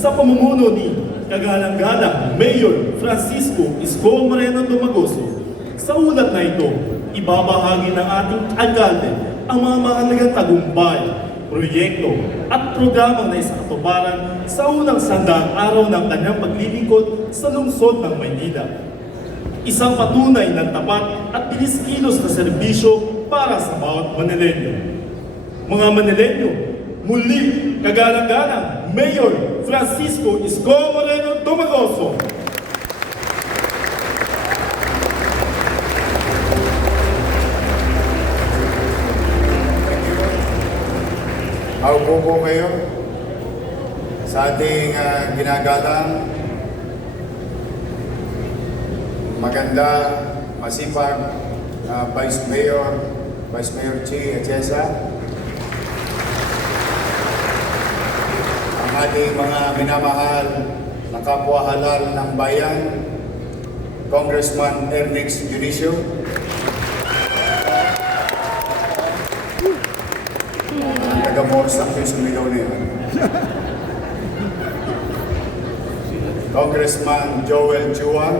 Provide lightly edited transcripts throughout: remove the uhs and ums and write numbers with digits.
sa pamumuno ni kagalang-galang Mayor Francisco Isko Moreno Dumagoso. Sa ulat na ito, ibabahagi ng ating alkalde ang mga mahalagang tagumpay, proyekto at programang naisakatuparan sa unang 100 araw ng kanyang paglilingkod sa lungsod ng Maynila. Isang patunay ng tapat at bilis-kilos na serbisyo para sa bawat Manileño. Mga Manileño, muli kagalang-galang Mayor Francisco Isko Moreno Dumagoso. Maupo po kayo sa ating ginagalang, maganda, masipag Vice Mayor Chi Atienza, ang ating mga minamahal na kapwa halal ng bayan, Congressman Ernix Dionisio, taga-Morsak yung sumigaw na yun. Congressman Joel Chua,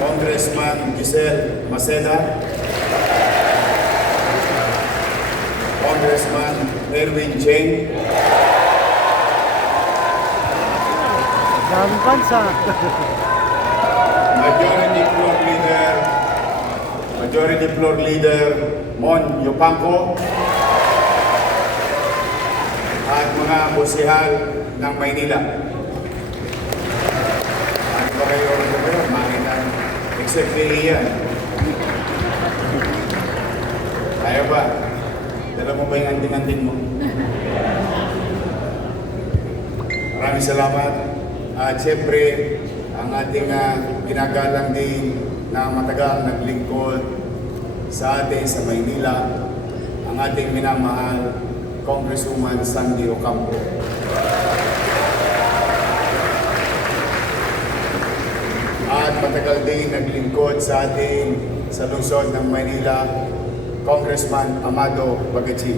Congressman Giselle Maceda, Congressman Erwin Cheng, Daming bansa. Majority Floor Leader Mon Yopangco, at mga bosihal ng Maynila. Ano ba kayo makita? Except Ian. Kaya ba? Dala mo ba yung anting-anting mo? Maraming salamat. At siyempre, ang ating ginagalang din na matagal naglingkod sa atin sa Maynila, ang ating minamahal Congresswoman Sandy Ocampo. At matagal din naglingkod sa atin sa lungsod ng Maynila, Congressman Amado Bagachi.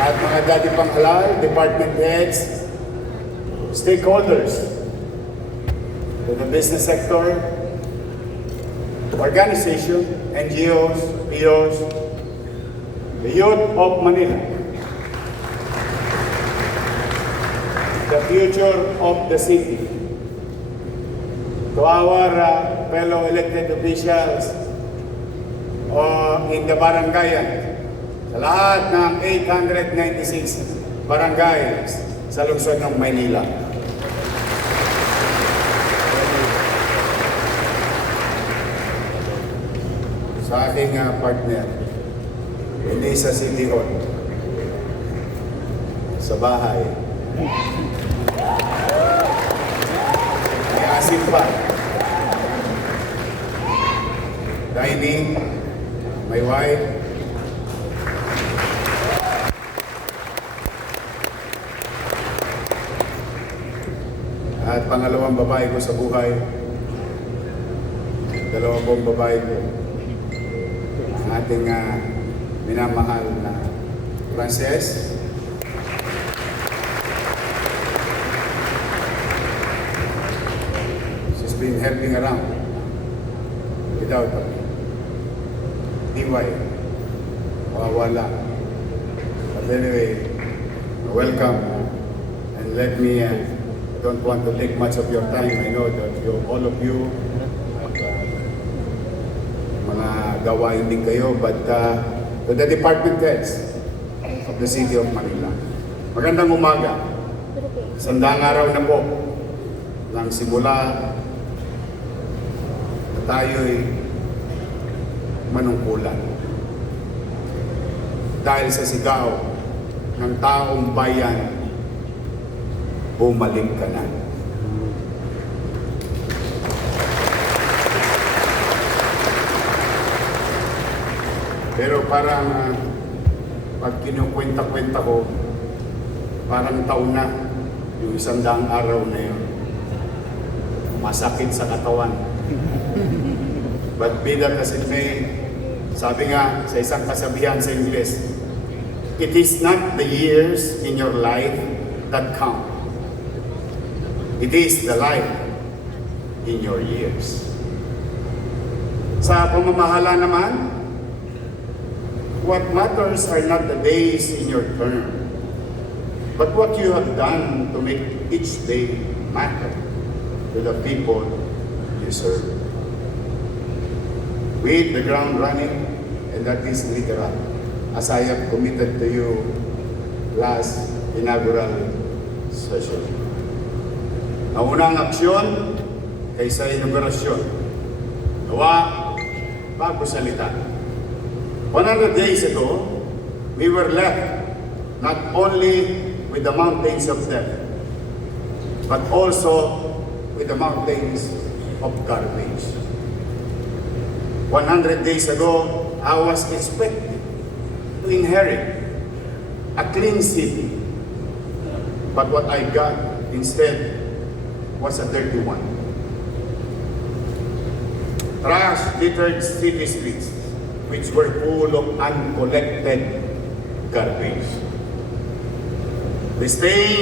At mga dati pang halal, department heads, stakeholders, to the business sector, organization, NGOs, POs, the youth of Manila, the future of the city, to our fellow elected officials in the barangayan, sa lahat ng 896 barangays sa lungsod ng Maynila. Sa ating partner, hindi sa City Hall, sa bahay. May asin pa. Dining, my wife, at pangalawang babae ko sa buhay, dalawang buong babae ko, ang ating minamahal na Frances, she's been helping around without DY, mawawala. But anyway, welcome, and let me don't want to take much of your time. I know that all of you mga gawain din kayo, but to the department heads of the City of Manila, magandang umaga. Sandang araw na po nang simula na tayo'y manungkulan dahil sa sigaw ng taong bayan, bumalik ka na. Pero parang pag kinukwenta-kwenta ko, parang taon na yung 100 araw na yun. Masakit sa katawan. But be that as it may, Sabi nga sa isang kasabihan sa Ingles, it is not the years in your life that count. It is the life in your years. Sa pamamahala naman, what matters are not the days in your term, but what you have done to make each day matter to the people you serve. With the ground running, and that is literal, as I have committed to you last inaugural session. Naunang aksyon kaysa inaugurasyon. Gawa bago salita. 100 days ago, we were left not only with the mountains of death, but also with the mountains of garbage. 100 days ago, I was expected to inherit a clean city. But what I got instead was a dirty one. Trash-littered city streets, which were full of uncollected garbage. The stain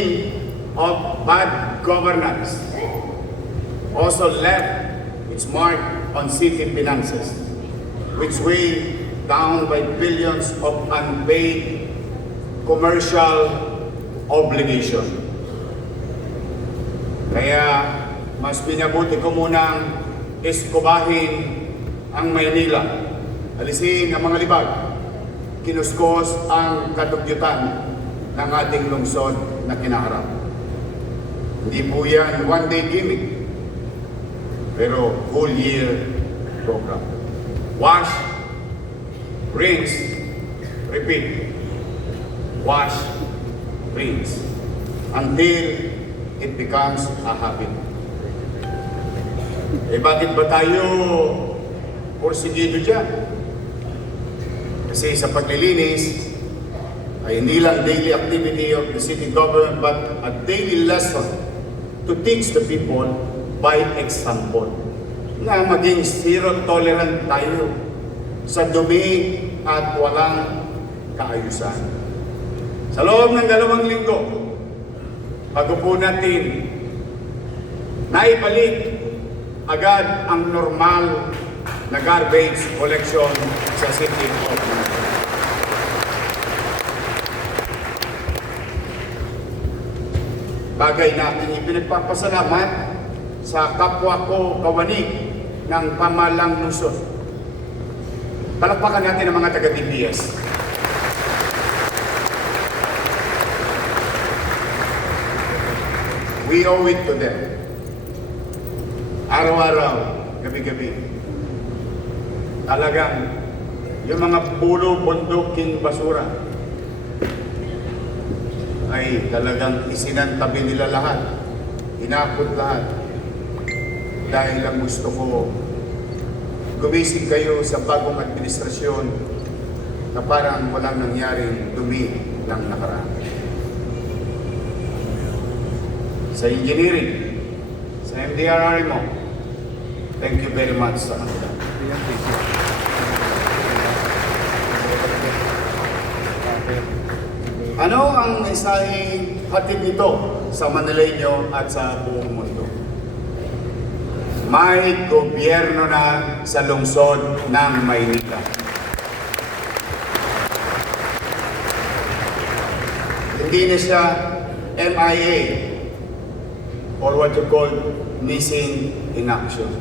of bad governance also left its mark on city finances, which weigh down by billions of unpaid commercial obligation. Kaya mas pinabuti ko munang eskubahin ang Maynila, alisin ang mga libag, kinuskos ang katugyutan ng ating lungsod na kinaharap. Hindi po yan one-day gimmick, pero whole year program. Wash, rinse, repeat. Wash, rinse, until it becomes a habit. Eh bakit ba tayo porsigido dyan? Kasi sa paglilinis ay hindi lang daily activity of the city government, but a daily lesson to teach the people by example, na maging zero tolerant tayo sa dumi at walang kaayusan. Sa loob ng 2 linggo, bago po natin naibalik agad ang normal na garbage collection sa City of Manila. Bagay na aking ipinagpapasalamat sa kapwa ko kawani ng pamalang Luzon. Palakpakan natin ang mga taga-DPS. We owe it to them. Araw-araw, gabi-gabi. Talagang yung mga pulo, bunduking basura ay talagang isinantabi nila lahat. Inapot lahat. Dahil lang gusto ko gumising kayo sa bagong administrasyon na parang walang nangyaring dumi ng nakaraan. Sa engineering, sa MDRR mo, thank you very much sa kanila. Ano ang isahing hatid nito sa Manileño at sa buong mundo? May gobyerno na sa lungsod ng Maynila. Hindi na siya MIA or what you call missing in action.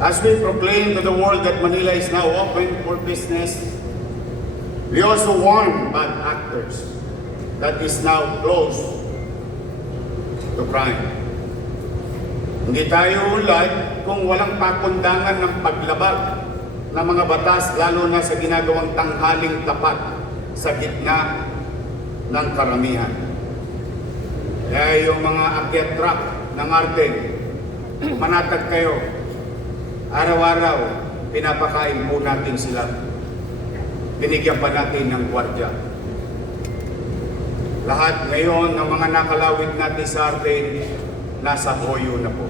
As we proclaim to the world that Manila is now open for business, we also warn bad actors that is now close to crime. Hindi tayo ulad kung walang pakundangan ng paglabag ng mga batas, lalo na sa ginagawang tanghaling tapat sa gitna ng karamihan. Kaya yung mga akyat truck ng Arden, manatag kayo. Araw-araw, pinapakain po natin sila. Binigyan pa natin ng gwardiya. Lahat ngayon ng mga nakalawit natin sa Arden, nasa Hoyo na po.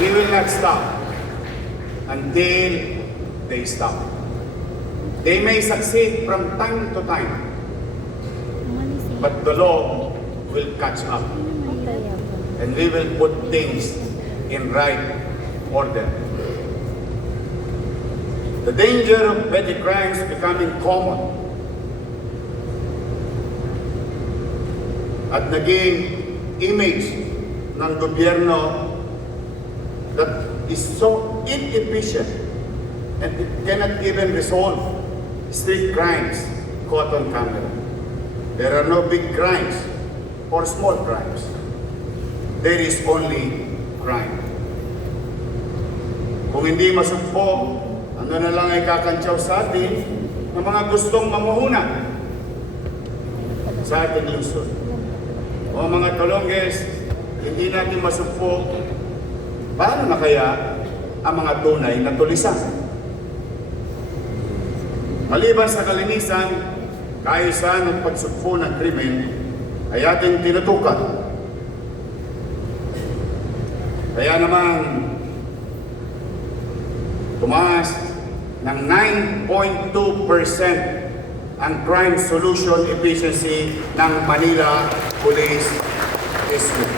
We will not stop until they stop. They may succeed from time to time, but the law will catch up and we will put things in right order. The danger of petty crimes becoming common at naging image ng gobyerno that is so inefficient and it cannot even resolve street crimes caught on camera. There are no big crimes or small crimes. There is only crime. Kung hindi masugpo, ano na lang ay kakantsaw sa atin ng mga gustong mamuhuna sa ating lungsod. O mga Tolonges, hindi natin masugpo, paano na kaya ang mga tunay na tulisan? Maliban sa kalinisan, kaayusan at pagsugpo ng krimen ay ating tinutukan. Kaya naman, tumaas ng 9.2% ang crime solution efficiency ng Manila Police District.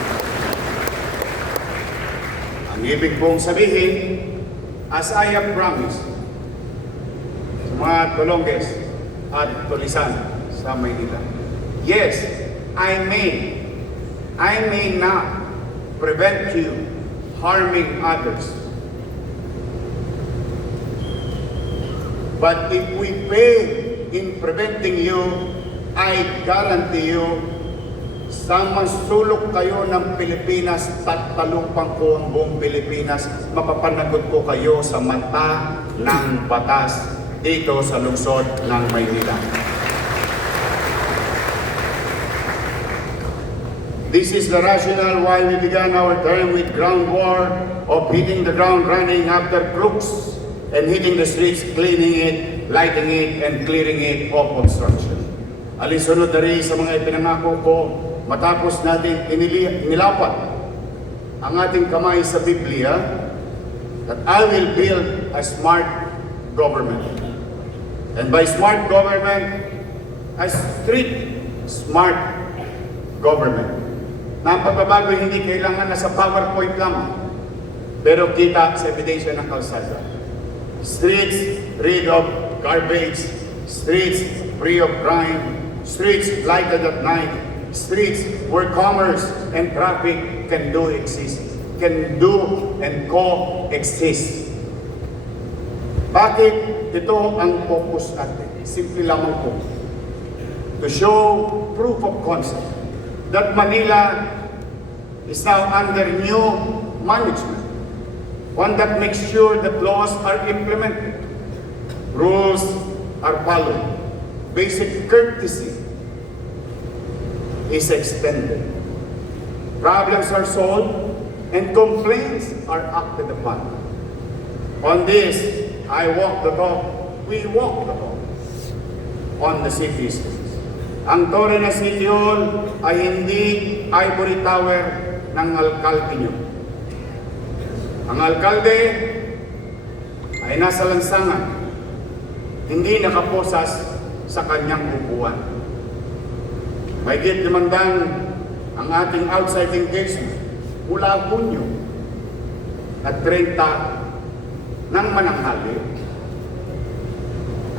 Ang ibig pong sabihin, as I have promised sa mga Tolonges at Tulisan sa Maynila, yes, I may not prevent you harming others. But if we fail in preventing you, I guarantee you, sa mansulok kayo ng Pilipinas, tatalupang ko ang buong Pilipinas, mapapanagot ko kayo sa mata ng batas dito sa lungsod ng Maynila. This is the rationale why we began our term with ground war of hitting the ground running after crooks and hitting the streets, cleaning it, lighting it, and clearing it of obstruction. Alinsunod na rin sa mga ipinangako ko, matapos natin inilapat ang ating kamay sa Biblia, that I will build a smart government. And by smart government, a street smart government. Na ang pagbabago hindi kailangan na sa PowerPoint lamang, pero kita sa ebidensya ng kalsada. Streets rid of garbage, streets free of crime, streets lighted at night, streets where commerce and traffic can do and coexist. Bakit ito ang focus natin? Simple lamang po. To show proof of concept that Manila is now under new management. One that makes sure that laws are implemented, rules are followed, basic courtesy is extended, problems are solved, and complaints are acted upon. On this, I walk the talk, we walk the talk on the city streets. Ang Torre na City Hall ay hindi ivory tower ng alkalde nyo. Ang alkalde ay nasa lansangan, hindi nakaposas sa kanyang upuan. Mahigit 500 ang ating outside engagement mula Hunyo at 30 ng mananghali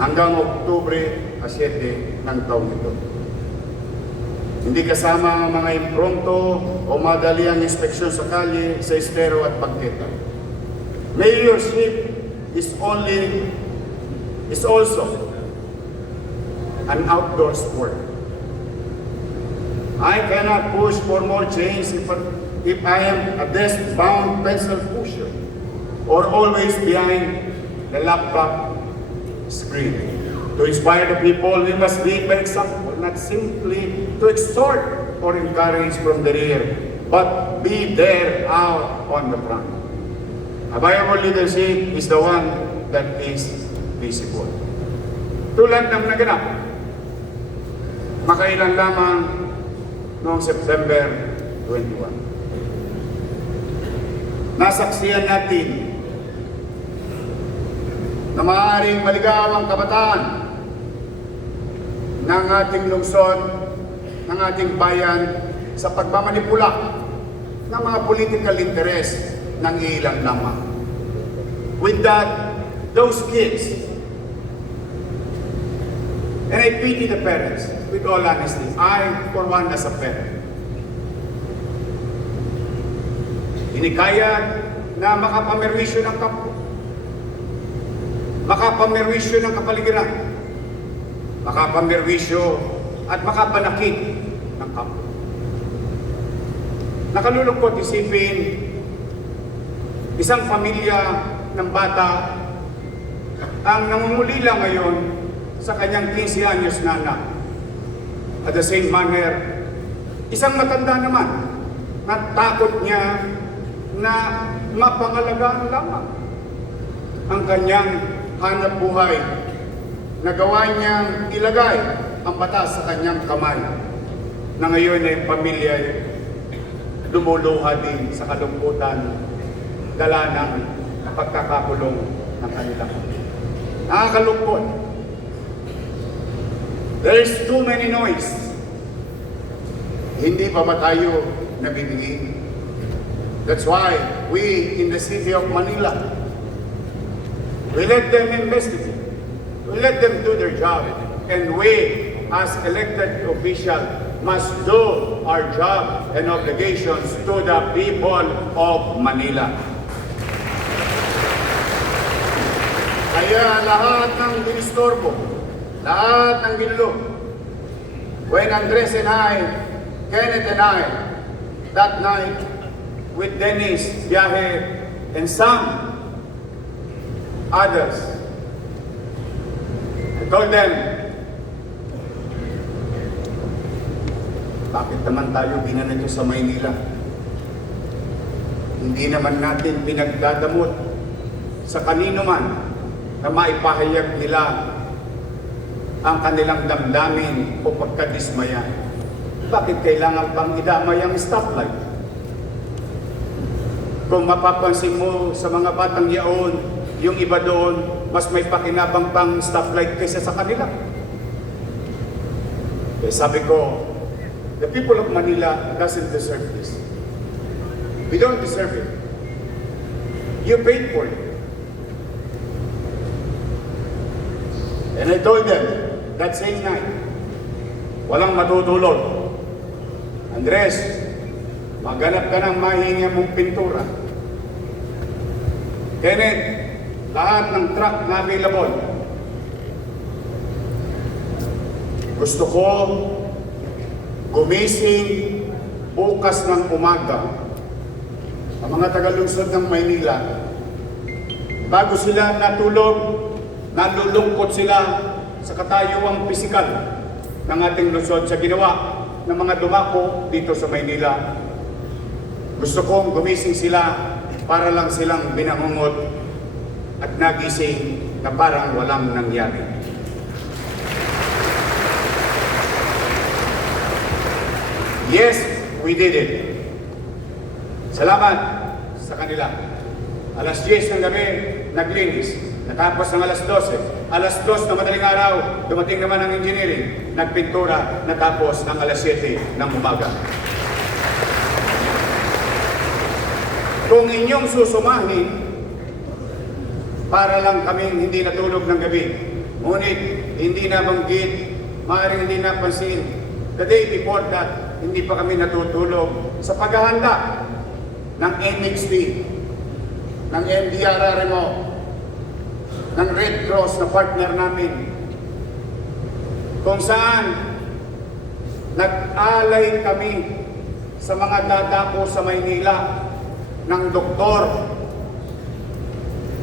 hanggang Oktubre 7 ng taong ito. Hindi kasama ang mga impronto o madaliang inspeksyon sa kalye, sa estero at pagkita. Mayorship is also an outdoor sport. I cannot push for more change if I am a desk-bound pencil pusher or always behind the laptop screen. To inspire the people, we must lead by example, not simply to exhort or encourage from the rear, but be there out on the front. A viable leadership is the one that is visible. Tulad ng naganap, makailan lamang noong September 21. nasaksiyan natin na maaaring maligaw ang kabataan ng ating lungsod, ng ating bayan sa pagmamanipula ng mga political interest ng ilan lamang. With that, those kids, and I pity the parents, with all honesty, I, for one, as a parent, hinikayat na makapamerwisyo ng kampo, makapamerwisyo ng kapaligiran, makapamerwisyo at makapanakit ng kampo. Nakalulungkot isipin isang pamilya ng bata ang nangungulila ngayon sa kanyang 15 anyos na anak. At the same manner, isang matanda naman na takot niya na mapangalagaan lamang ang kanyang hanap buhay, na gawa niyang ilagay ang batas sa kanyang kamay, na ngayon ay pamilya lumuluha din sa kalungkutan, dala ng pagkakakulong ng kanilang. Nakakalungkot. There is too many noise. Hindi pa ba tayo nabibigay? That's why we in the city of Manila, we let them investigate. We let them do their job. And we, as elected officials, must do our job and obligations to the people of Manila. Kaya lahat ng dinistorbo, lahat ng ginulo, when Andres and I, Kenneth and I, that night, with Dennis, Biahe, and some others, I told them, bakit naman tayo ginanito sa Maynila? Hindi naman natin pinagdadamot sa kanino man na maipahayag nila ang kanilang damdamin o pagkadismaya. Bakit kailangan pang idamay ang stoplight? Kung mapapansin mo sa mga batang yaon, yung iba doon, mas may pakinabang pang stoplight kaysa sa kanila. Eh, sabi ko, the people of Manila doesn't deserve this. We don't deserve it. You paid for it. And I told them, that same night, walang matutulog. Andres, maghanap ka ng mahinga mong pintura. Kenneth, lahat ng truck na available. Gusto ko gumising bukas ng umaga ang mga tagalungsod ng Maynila. Bago sila natulog, nalulungkot sila sa katayuang pisikal ng ating lungsod sa ginawa ng mga dumako dito sa Maynila. Gusto kong gumising sila para lang silang binangungot at nagising na parang walang nangyari. Yes, we did it. Salamat sa kanila. Alas 10 ng gabi, naglinis. Natapos ng alas 12. Alas 2 na madaling araw, dumating naman ang engineering. Nagpintura, natapos ng alas 7 ng umaga. Kung inyong susumahin, para lang kaming hindi natulog ng gabi. Ngunit hindi nabanggit, maaaring hindi napansin. The day before that, hindi pa kami natutulog sa paghahanda ng MXT, ng MDRRMO, ng Red Cross na partner namin, kung saan nag-alay kami sa mga dadako sa Maynila ng doktor,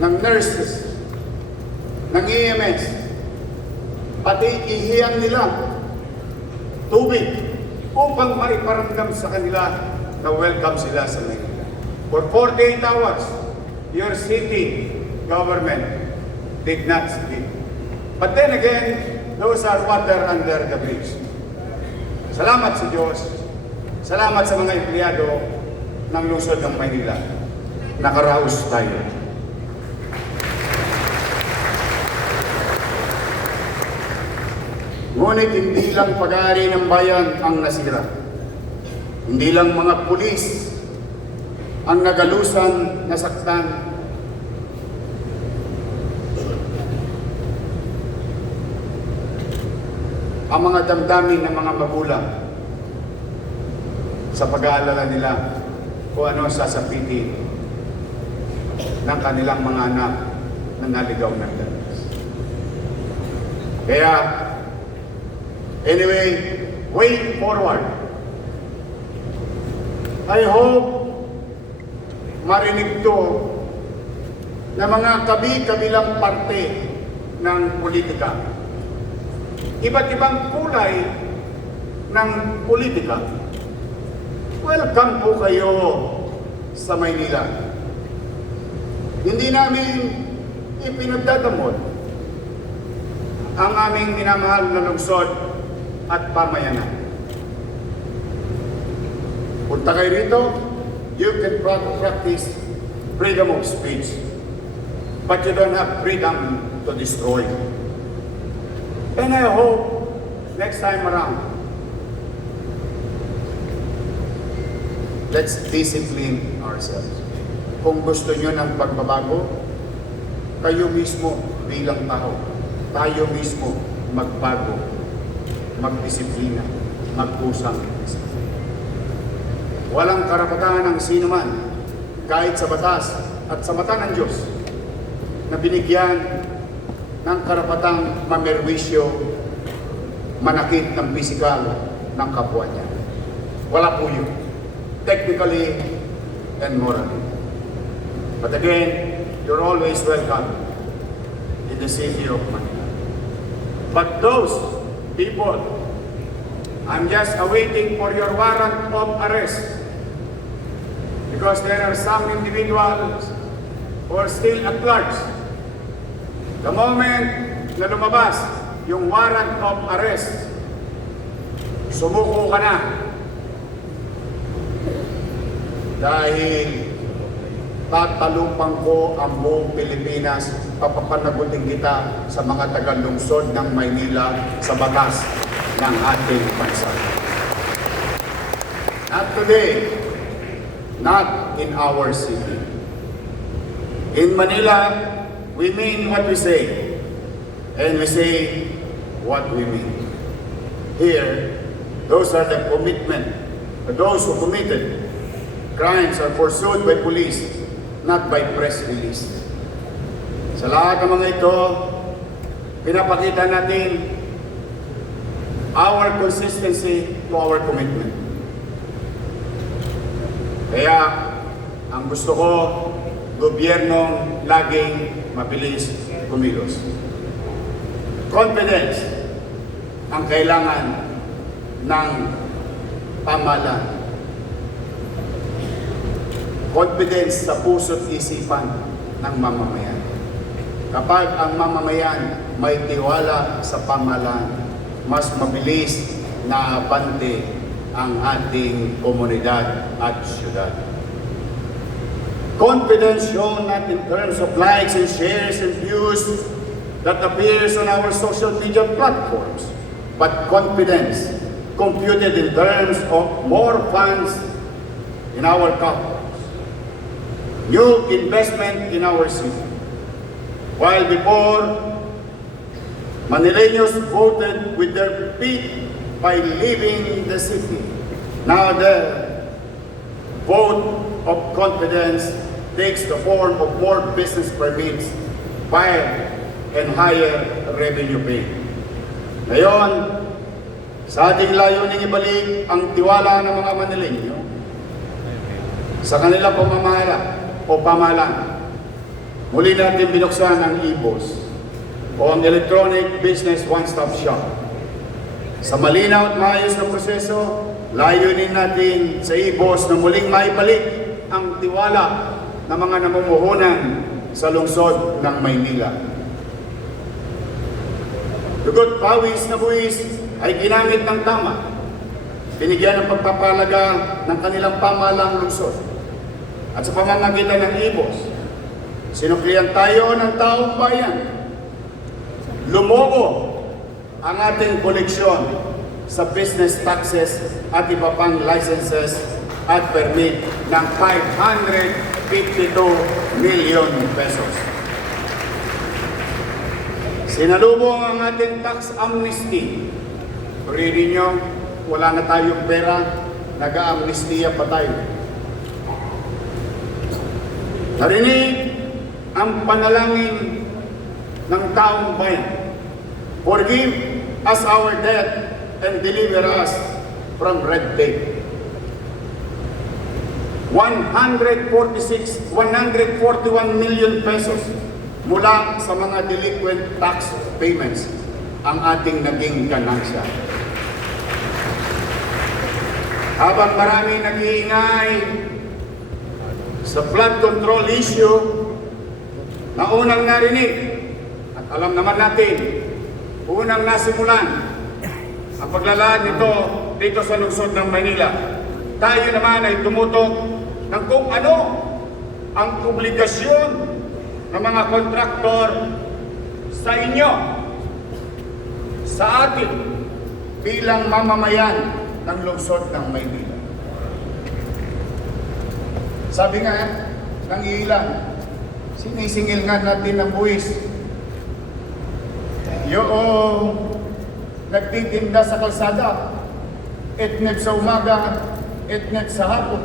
ng nurses, ng EMS, pati ihiyan nila tubig upang maiparamdam sa kanila na welcome sila sa Maynila. For 48 hours, your city government did not sleep. But then again, those are water under the bridge. Salamat sa Diyos. Salamat sa mga empleyado ng lungsod ng Maynila. nakaraos tayo. Ngunit hindi lang pag-aari ng bayan ang nasira. Hindi lang mga pulis ang nagalusan, nasaktan. Ang mga damdamin ng mga magulang sa pag-aalala nila kung ano sasapitin ng kanilang mga anak na naligaw ng danas. Kaya, anyway, way forward. I hope marinig to na mga kabi-kabilang parte ng politika. Iba't ibang kulay ng politika. Welcome po kayo sa Maynila. Hindi namin ipinagdadamot ang aming minamahal na lungsod at pamayanan. Punta kayo rito, you can practice freedom of speech, but you don't have freedom to destroy. And I hope next time around, let's discipline ourselves. Kung gusto nyo ng pagbabago, kayo mismo bilang tao, tayo mismo magbago, magdisiplina, magkusang disiplina. Walang karapatan ng sino man, kahit sa batas at sa mata ng Diyos, na binigyan ng karapatang mamerwisyo, manakit ng pisikal ng kapwa niya. Wala po yun. Technically and morally. But again, you're always welcome in the city of Manila. But those people, I'm just awaiting for your warrant of arrest. Because there are some individuals who are still at large. The moment na lumabas yung warrant of arrest, sumuko ka na. Dahil tatalupang ko ang buong Pilipinas, papapanagutin kita sa mga taga-lungsod ng Maynila sa batas ng ating bansa. Not today, not in our city. In Manila, we mean what we say, and we say what we mean. Here, those are the commitment, those who committed crimes are pursued by police, not by press release. Sa lahat ng mga ito, pinapakita natin our consistency to our commitment. Kaya, ang gusto ko, gobyernong laging mabilis kumilos. Confidence ang kailangan ng pamahalaan. Confidence sa puso't isipan ng mamamayan. Kapag ang mamamayan may tiwala sa pamahalaan, mas mabilis na abante ang ating komunidad at syudad. Confidence shown not in terms of likes and shares and views that appears on our social media platforms, but confidence computed in terms of more funds in our coffers, new investment in our city. While before, Manileños voted with their feet by leaving the city, now the vote of confidence takes the form of more business permits, fire, and higher revenue pay. Ngayon, sa ating layuning ibalik ang tiwala ng mga Manileño sa kanilang pamamahala o pamahalaan. Muli natin binuksan ang e-boss o ang Electronic Business One-Stop Shop. Sa malinaw at maayos na proseso, layunin natin sa e-boss na muling maibalik ang tiwala ng mga namumuhunan sa lungsod ng Maynila. Dugot, pawis na buwis ay ginamit ng tama. Binigyan ng pagpapalaga ng kanilang pamahalang lungsod. At sa pamamagitan ng IBOS, sinuklian tayo ng taong bayan. Lumobo ang ating koleksyon sa business taxes at iba pang licenses at permit ng 552 million pesos. Sinalubong ang ating tax amnesty. Reading nyo, wala na tayong pera, nag-amnestiya pa tayo. Narinig ang panalangin ng taong bayan. Forgive us our debt and deliver us from red tape. 141 million pesos mula sa mga delinquent tax payments ang ating naging ganansya. Habang marami nag-iingay sa flood control issue na unang narinig, at alam naman natin, unang nasimulan ang paglalaan nito dito sa lungsod ng Maynila, tayo naman ay tumutok ng kung ano ang obligasyon ng mga kontraktor sa inyo, sa atin bilang mamamayan ng lungsod ng Maynila. Sabi nga ng ilan, sinisingil nga natin ng buwis. Yung nagtitinda sa kalsada, etnet sa umaga, etnet sa hapon.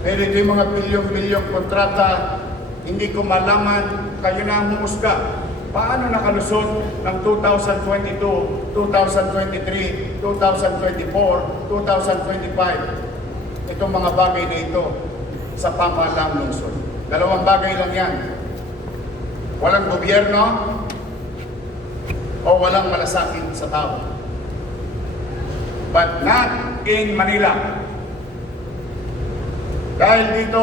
Pero ito yung mga bilyong-bilyong kontrata, hindi ko malaman, kayo na ang humusga. Paano nakalusot ng 2022, 2023, 2024, 2025? Itong mga bagay na ito sa pamahalang lungsod. Dalawang bagay lang yan. Walang gobyerno o walang malasakit sa tao. But not in Manila. Dahil dito,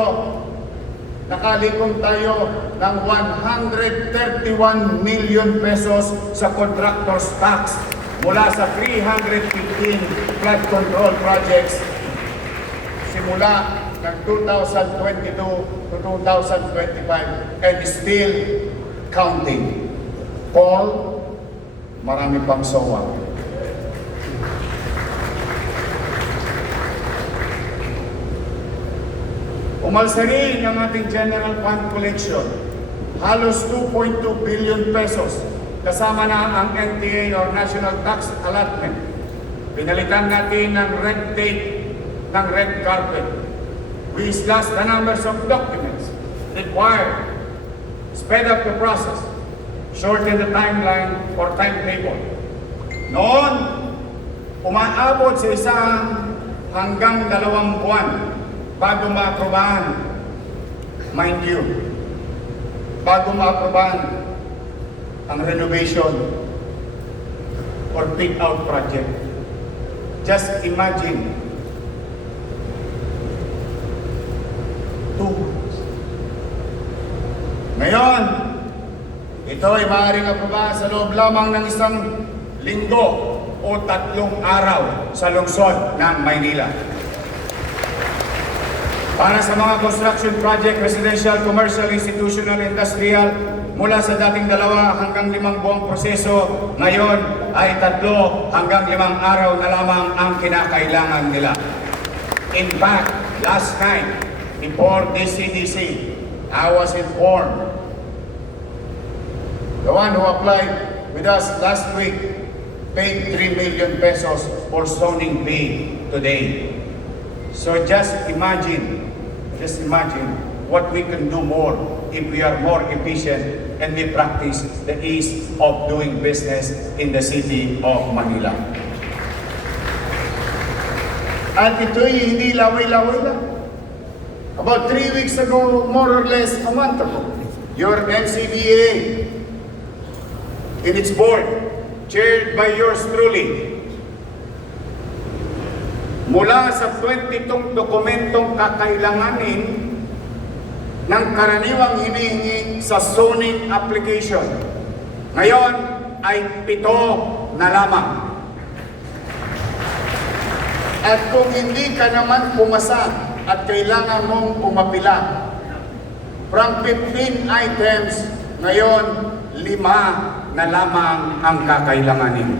nakalikom tayo ng 131 million pesos sa contractor's tax mula sa 315 flood control projects simula ng 2022 to 2025 and still counting. Paul, marami pang SOA. Umalsa rin ang ating general fund collection. Halos 2.2 billion pesos kasama na ang NTA or National Tax Allotment. Pinalitan natin ng red tape, ng red carpet. We slashed the numbers of documents required, sped up the process, shortened the timeline or timetable. Noon, umaabot sa isang hanggang 2 buwan bago maaprobahan, mind you, bago maaprobahan ang renovation or fit-out project. Just imagine, 2 months. Ngayon, ito ay maaaring aprobahan sa loob lamang ng 1 linggo o 3 araw sa lungsod ng Maynila. Para sa mga construction project, residential, commercial, institutional, industrial, mula sa dating 2 hanggang 5 buwang proseso, ngayon ay 3 hanggang 5 araw na lamang ang kinakailangan nila. In fact, last night, before DCDC, I was informed, the one who applied with us last week paid 3 million pesos for zoning fee today. So just imagine what we can do more if we are more efficient and we practice the ease of doing business in the city of Manila. At ito'y hindi laway-laway lang. About 3 weeks ago, more or less a month ago, your NCBA in its board, chaired by yours truly, mula sa 22 dokumentong kakailanganin ng karaniwang hinihingi sa zoning application, ngayon ay 7 na lamang. At kung hindi ka naman pumasa at kailangan mong umapila. From 15 items, ngayon 5 na lamang ang kakailanganin.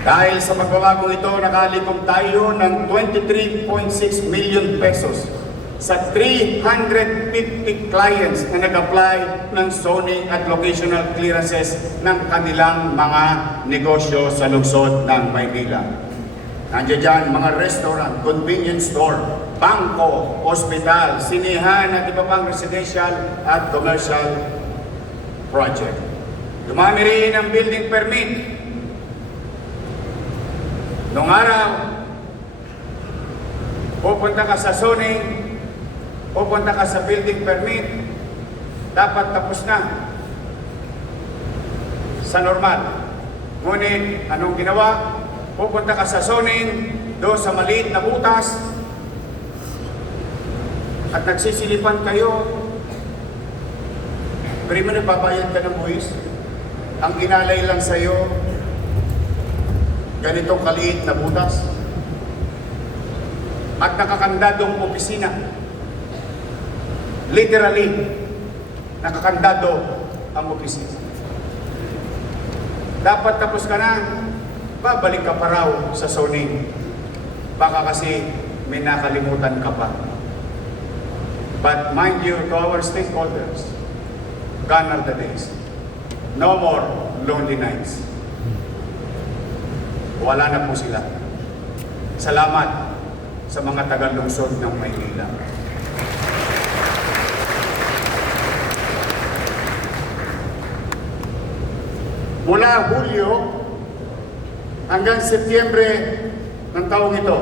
Dahil sa pagbabagong ito, nakalikom tayo ng 23.6 million pesos sa 350 clients na nag-apply ng zoning at locational clearances ng kanilang mga negosyo sa lungsod ng Maynila. Nandiyan dyan mga restaurant, convenience store, bangko, ospital, sinihan at iba pang residential at commercial project. Dumami rin ang building permit. Noong araw, pupunta ka sa zoning, pupunta ka sa building permit, dapat tapos na sa normal. Ngunit, anong ginawa? Pupunta ka sa zoning, doon sa maliit na butas, at nagsisilipan kayo, pero mo nagbabayad ka ng buwis. Ang inalay lang sa'yo, ganitong kaliit na butas at nakakandadong opisina. Literally, nakakandado ang opisina. Dapat tapos ka na, babalik ka pa raw sa zoning. Baka kasi may nakalimutan ka pa. But mind you, to our stakeholders, gone are the days. No more lonely nights. Wala na po sila. Salamat sa mga taga-lungsod ng Maynila. Mula Hulyo hanggang Setyembre ng taong ito,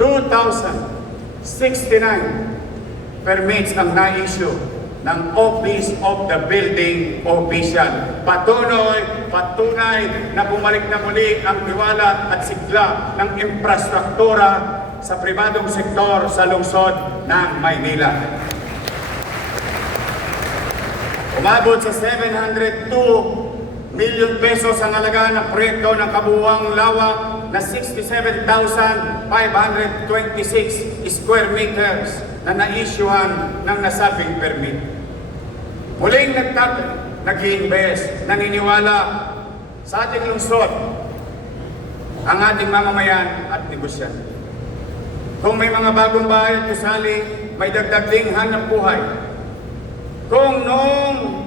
2,069 permits ang na-issue ng Office of the Building Official. Patunay na bumalik na muli ang tiwala at sigla ng infrastruktura sa pribadong sektor sa lungsod ng Maynila. Umabot sa 702 million pesos ang halaga ng proyekto ng kabuuang lawak na 67,526 square meters na na-issuehan ng nasabing permit. Muling nag-i-invest, naniniwala sa ating lungsod ang ating mamamayan at negosyante. Kung may mga bagong bahay at gusali, may dagdag ding hanap buhay. Kung noong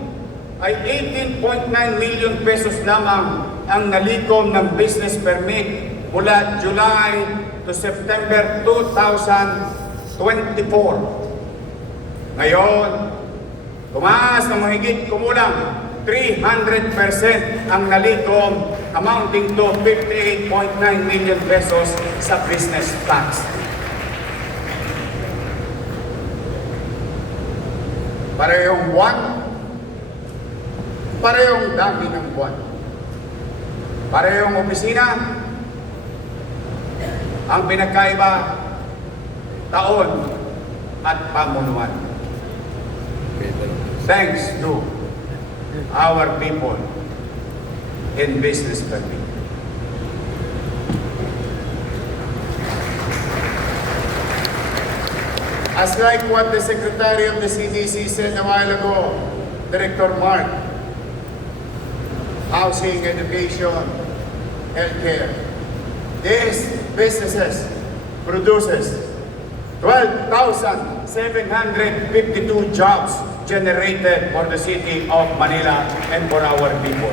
ay 18.9 million pesos lamang ang nalikom ng business permit mula July to September 2024. Ngayon, tumaas na mahigit kumulang 300% ang nalikom, amounting to 58.9 million pesos sa business tax. Parehong buwan, parehong dami ng buwan, parehong opisina, ang pinagkaiba, taon at pamunuan. Thanks to our people in business permit. As like what the Secretary of the CDC said a while ago, Director Mark, housing, education, healthcare, these businesses produces 12,752 jobs generated for the city of Manila and for our people.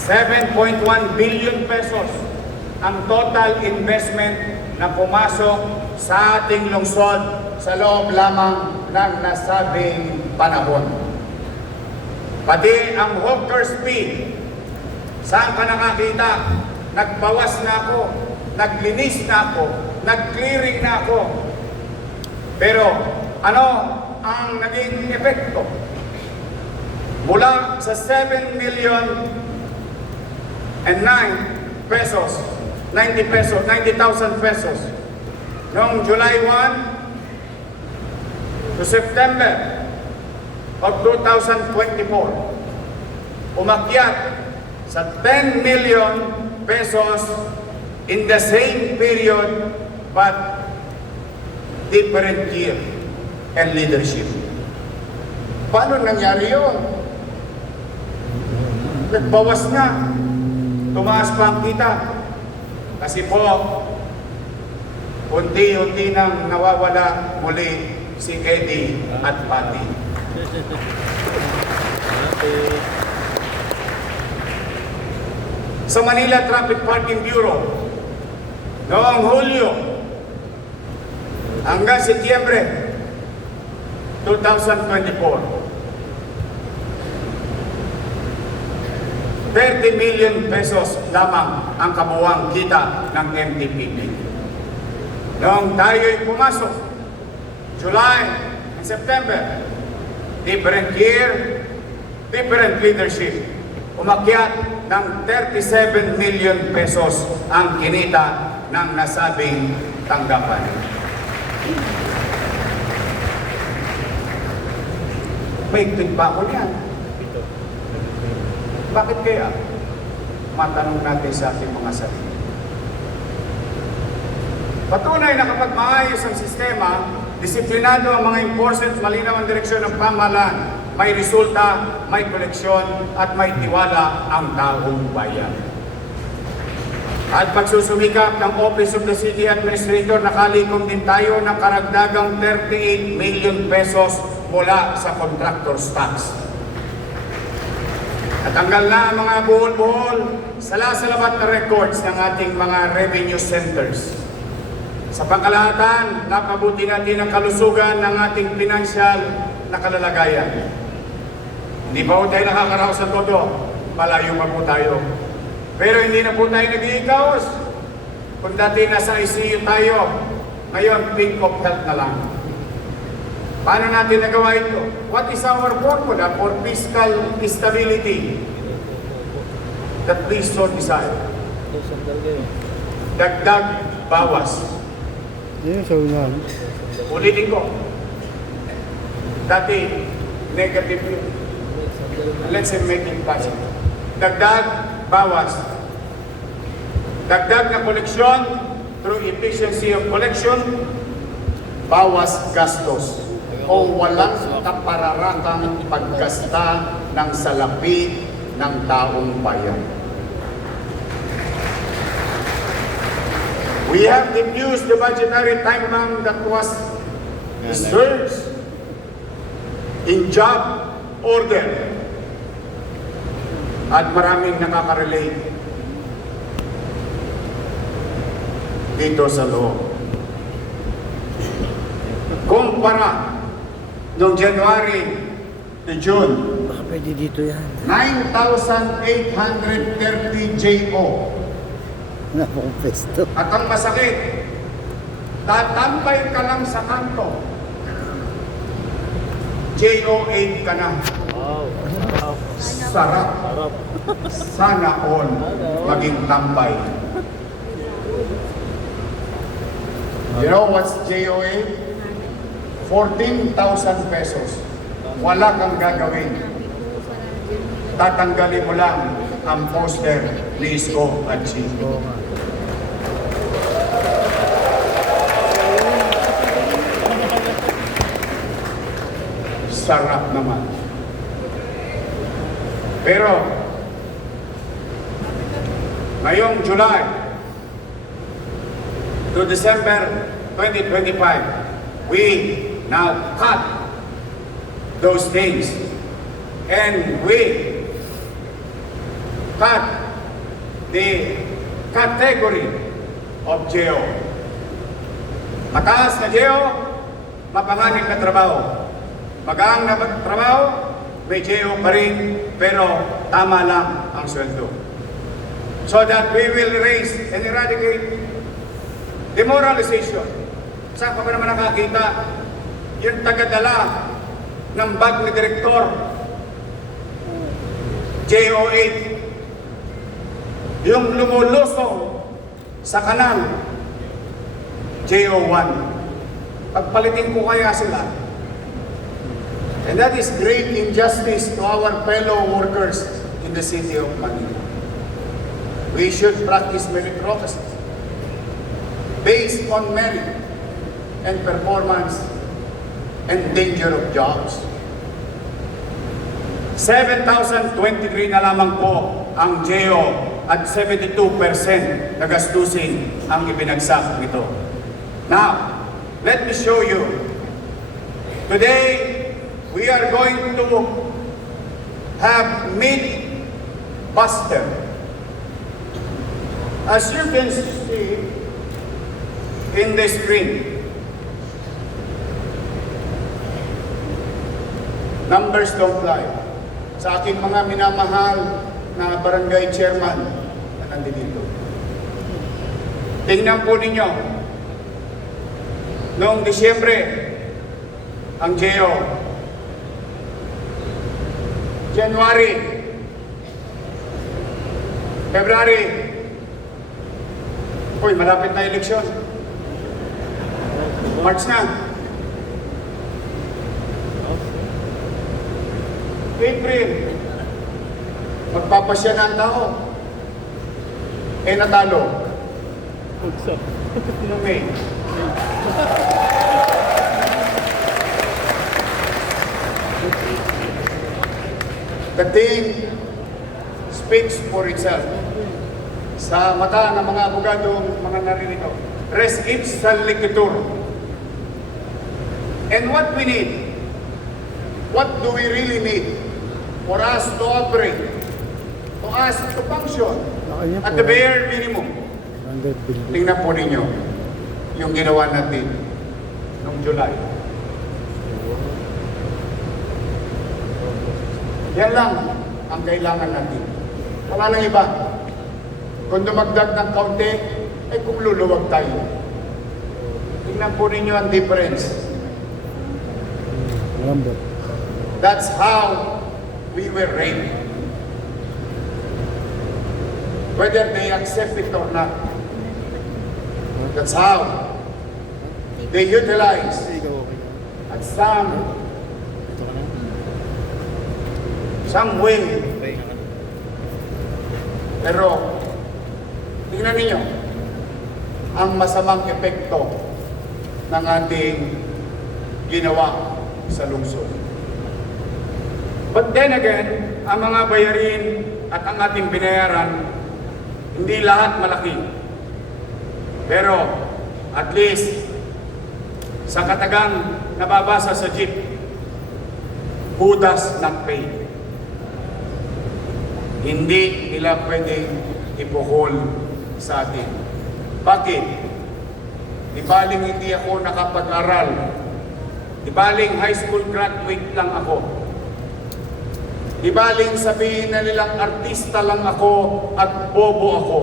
7.1 billion pesos ang total investment na pumasok sa ating lungsod sa loob lamang ng nasabing panahon. Pati ang hawker's fee, saan ka nakakita? Nagbawas na ako, naglinis na ako, nag-clearing na ako. Pero ano ang naging epekto? Mula sa 7 million and 9 pesos, 90,000 pesos, noong July 1 to September of 2024, umakyat sa 10 million pesos in the same period but different year and leadership. Paano nangyari yun? Nagbawas na. Tumaas pa ang kita. Kasi po, unti-unti nang nawawala muli si Eddie at Patty. Sa Manila Traffic Parking Bureau, noong Hulyo hanggang Setyembre 2024, 30 million pesos lamang ang kabuwang kita ng MTPP. Noong tayo'y pumasok, July and September, different year, different leadership, umakyat ng 37 million pesos ang kinita ng nasabing tanggapan. May tweet pa ako niyan. Bakit kaya? Matanong natin sa ating mga sarili. Patunay na kapag maayos ang sistema, disiplinado ang mga enforcement, malinaw ang direksyon ng pamahalaan, may resulta, may koleksyon, at may tiwala ang taong bayan. At pagsusumikap ng Office of the City Administrator, nakalikom din tayo ng karagdagang 38 million pesos mula sa contractor's tax. Natanggal na ang mga buhol-buhol sa salabat na records ng ating mga revenue centers. Sa pangkalahatan, napabuti natin ang kalusugan ng ating pinansyal na kalalagayan. Hindi pa po tayo nakakaraos sa todo, malayo pa po tayo. Pero hindi na po tayo nag-iikaos. Kung dati nasa ICU tayo, ngayon pink of health na lang. Paano natin nagawa ito? What is our formula for fiscal stability that we so desire? Dagdag, bawas. Ulitin ko. Dati, negative yun. Let's say make it positive. Dagdag, bawas. Dagdag na koleksyon through efficiency of collection, bawas gastos o walang kapararakang paggasta ng salapi ng taong bayan. We have diffused the budgetary time bomb that was surged in job order. At maraming nakaka-relate dito sa loob. Kumpara noong January to June, Baka pwede dito yan. 9,830 JO. Napakapwesto. At ang masakit, tatambay ka lang sa kanto. JO8 ka na. Sarap. Sana all maging tambay. You know what's JO8? 14,000 pesos. Wala kang gagawin. Tatanggalin mo lang ang poster ni Isko at Chico. Sarap naman. Pero, ngayong July to December 2025, we now cut those things and we cut the category of GEO. Mataas na GEO, mapanganib na trabaho. Magaang na trabaho, may GEO pa rin, pero tama lang ang sweldo. So that we will erase and eradicate demoralization. Saan ka ba naman nakakita? Yung tagadala ng bag ni direktor, JO8, yung lumulusong sa kanal, JO1. Pagpalitin ko kaya sila. And that is great injustice to our fellow workers in the city of Manila. We should practice meritocracy. based on merit and performance and danger of jobs. 7,023 na lamang po ang GEO at 72% na gastusin ang ibinagsak nito. Now, let me show you. Today, we are going to have Meat Buster. As you can see in the screen, numbers don't lie. Sa aking mga minamahal na barangay chairman na nandito. Tingnan po ninyo, noong Disyembre, ang GEO, January, February, uy, malapit na eleksyon. March na. April, magpapasya na ang tao. Eh, natalo. Noong May. The thing speaks for itself. Sa mata ng mga abogadong mga naririto, res ipsa liquitur. And what we need, what do we really need for us to operate, for us to function at the bare minimum? 100 billion. Tingnan po ninyo yung ginawa natin noong July. Yan lang ang kailangan natin. Wala nang iba. Kung dumagdag ng kaunti, ay kung luluwag tayo. Tingnan po ninyo ang difference. Lambot. That's how we were raised. Whether they accept it or not. That's how they utilize at some way. Pero, tingnan ninyo, ang masamang epekto ng ating ginawa sa lungsod. But then again, ang mga bayarin at ang ating binayaran, hindi lahat malaki. Pero, at least, sa katagang nababasa sa jeep, who does not pay? Hindi nila pwedeng ipuhol sa atin. Bakit? Di baling hindi ako nakapag-aral. Di baling high school graduate lang ako. Di baling sabihin na nilang artista lang ako at bobo ako.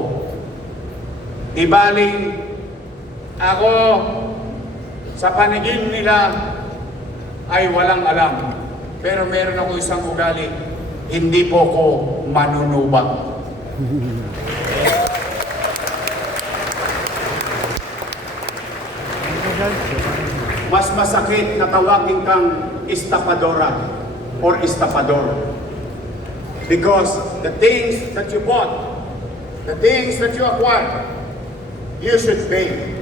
Di baling ako sa paningin nila ay walang alam. Pero meron ako isang ugali, hindi po ko manunubag. Mas masakit na tawagin kang estapadora or estapador. Because the things that you bought, the things that you acquired, you should pay.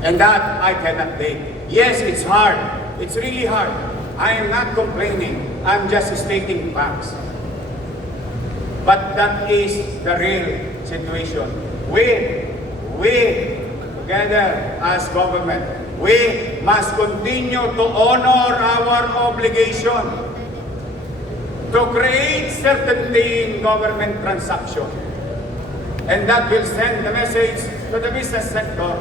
And that I cannot take. Yes, it's hard. It's really hard. I am not complaining. I'm just stating facts. But that is the real situation. We together as government, we must continue to honor our obligation to create certainty in government transaction. And that will send the message to the business sector,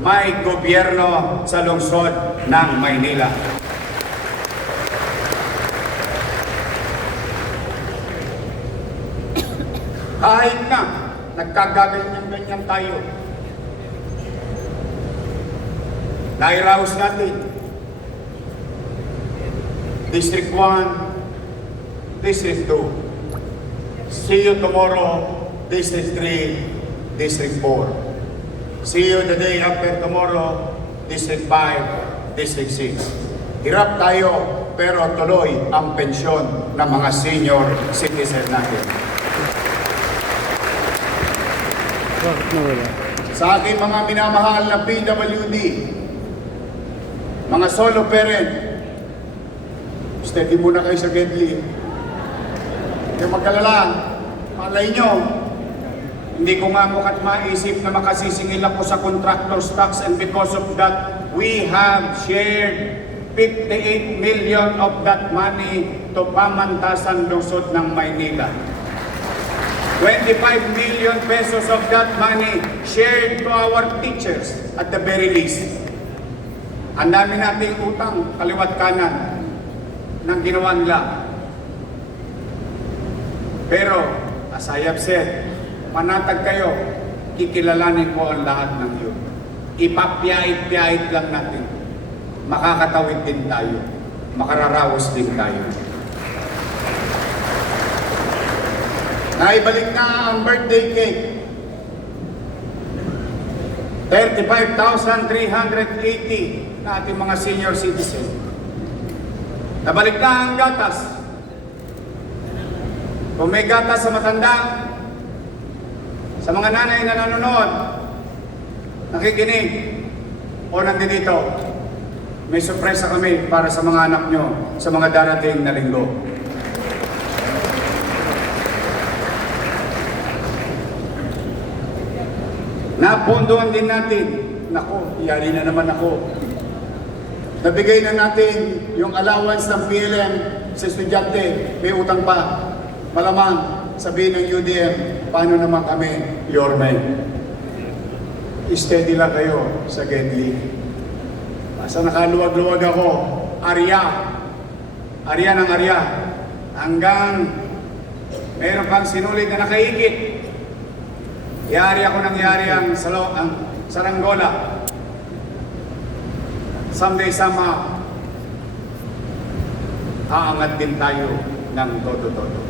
may gobyerno sa lungsod ng Maynila. Kahit na nagkagaganyan-ganyan tayo, nairaos natin District 1, District 2. See you tomorrow, District 3, District 4. See you the day after tomorrow, District 5, District 6. Hirap tayo, pero tuloy ang pensyon ng mga senior citizen natin. Bakit nawala? sa aking mga minamahal na PWD, mga solo parent, steady muna kayo sa Gedli. Kaya magkalala, malay nyo, hindi ko nga mukat maisip na makasisingil ako sa contractor's tax, and because of that, we have shared 58 million of that money to Pamantasan Lungsod ng Maynila. 25 million pesos of that money shared to our teachers at the very least. Ang dami nating utang, kaliwat kanan, ng ginawa nila. Pero, as I have said, manatag kayo, kikilalanin ko ang lahat ng yun. Ipapiyait-piyait lang natin. Makakatawid din tayo. Makararaos din tayo. Naibalik na ang birthday cake. 35,380 na ating mga senior citizen. Nabalik na ang gatas. Kung may gatas sa matanda, sa mga nanay na nanonood, nakikinig, o nandito, may sorpresa kami para sa mga anak nyo sa mga darating na linggo. Napunduan din natin, nako, yari na naman ako. Nabigay na natin yung allowance ng PLM sa estudyante, may utang pa. Malamang sabihin ng UDM, paano naman kami, Yorme? Steady lang kayo sa Gedli. Basta nakaluwag-luwag ako, Arya ng Arya, hanggang mayroon pang sinulit na nakaigit. Yari ako ng yari ang Saranggola. Someday sama, aangat din tayo ng todo-todo.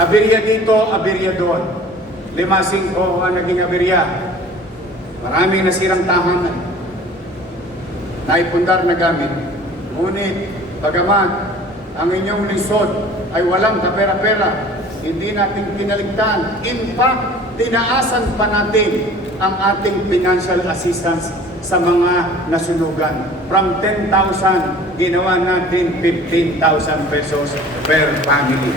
Aberya dito, aberya doon. 5-5 ang naging aberya. Maraming nasirang tahanan. Naipundar na gamit. Ngunit, bagaman, ang inyong lisod ay walang kapera-pera, hindi natin kinaligtaan. In fact, tinaasan pa natin ang ating financial assistance sa mga nasunugan. From 10,000, ginawa natin 15,000 pesos per family.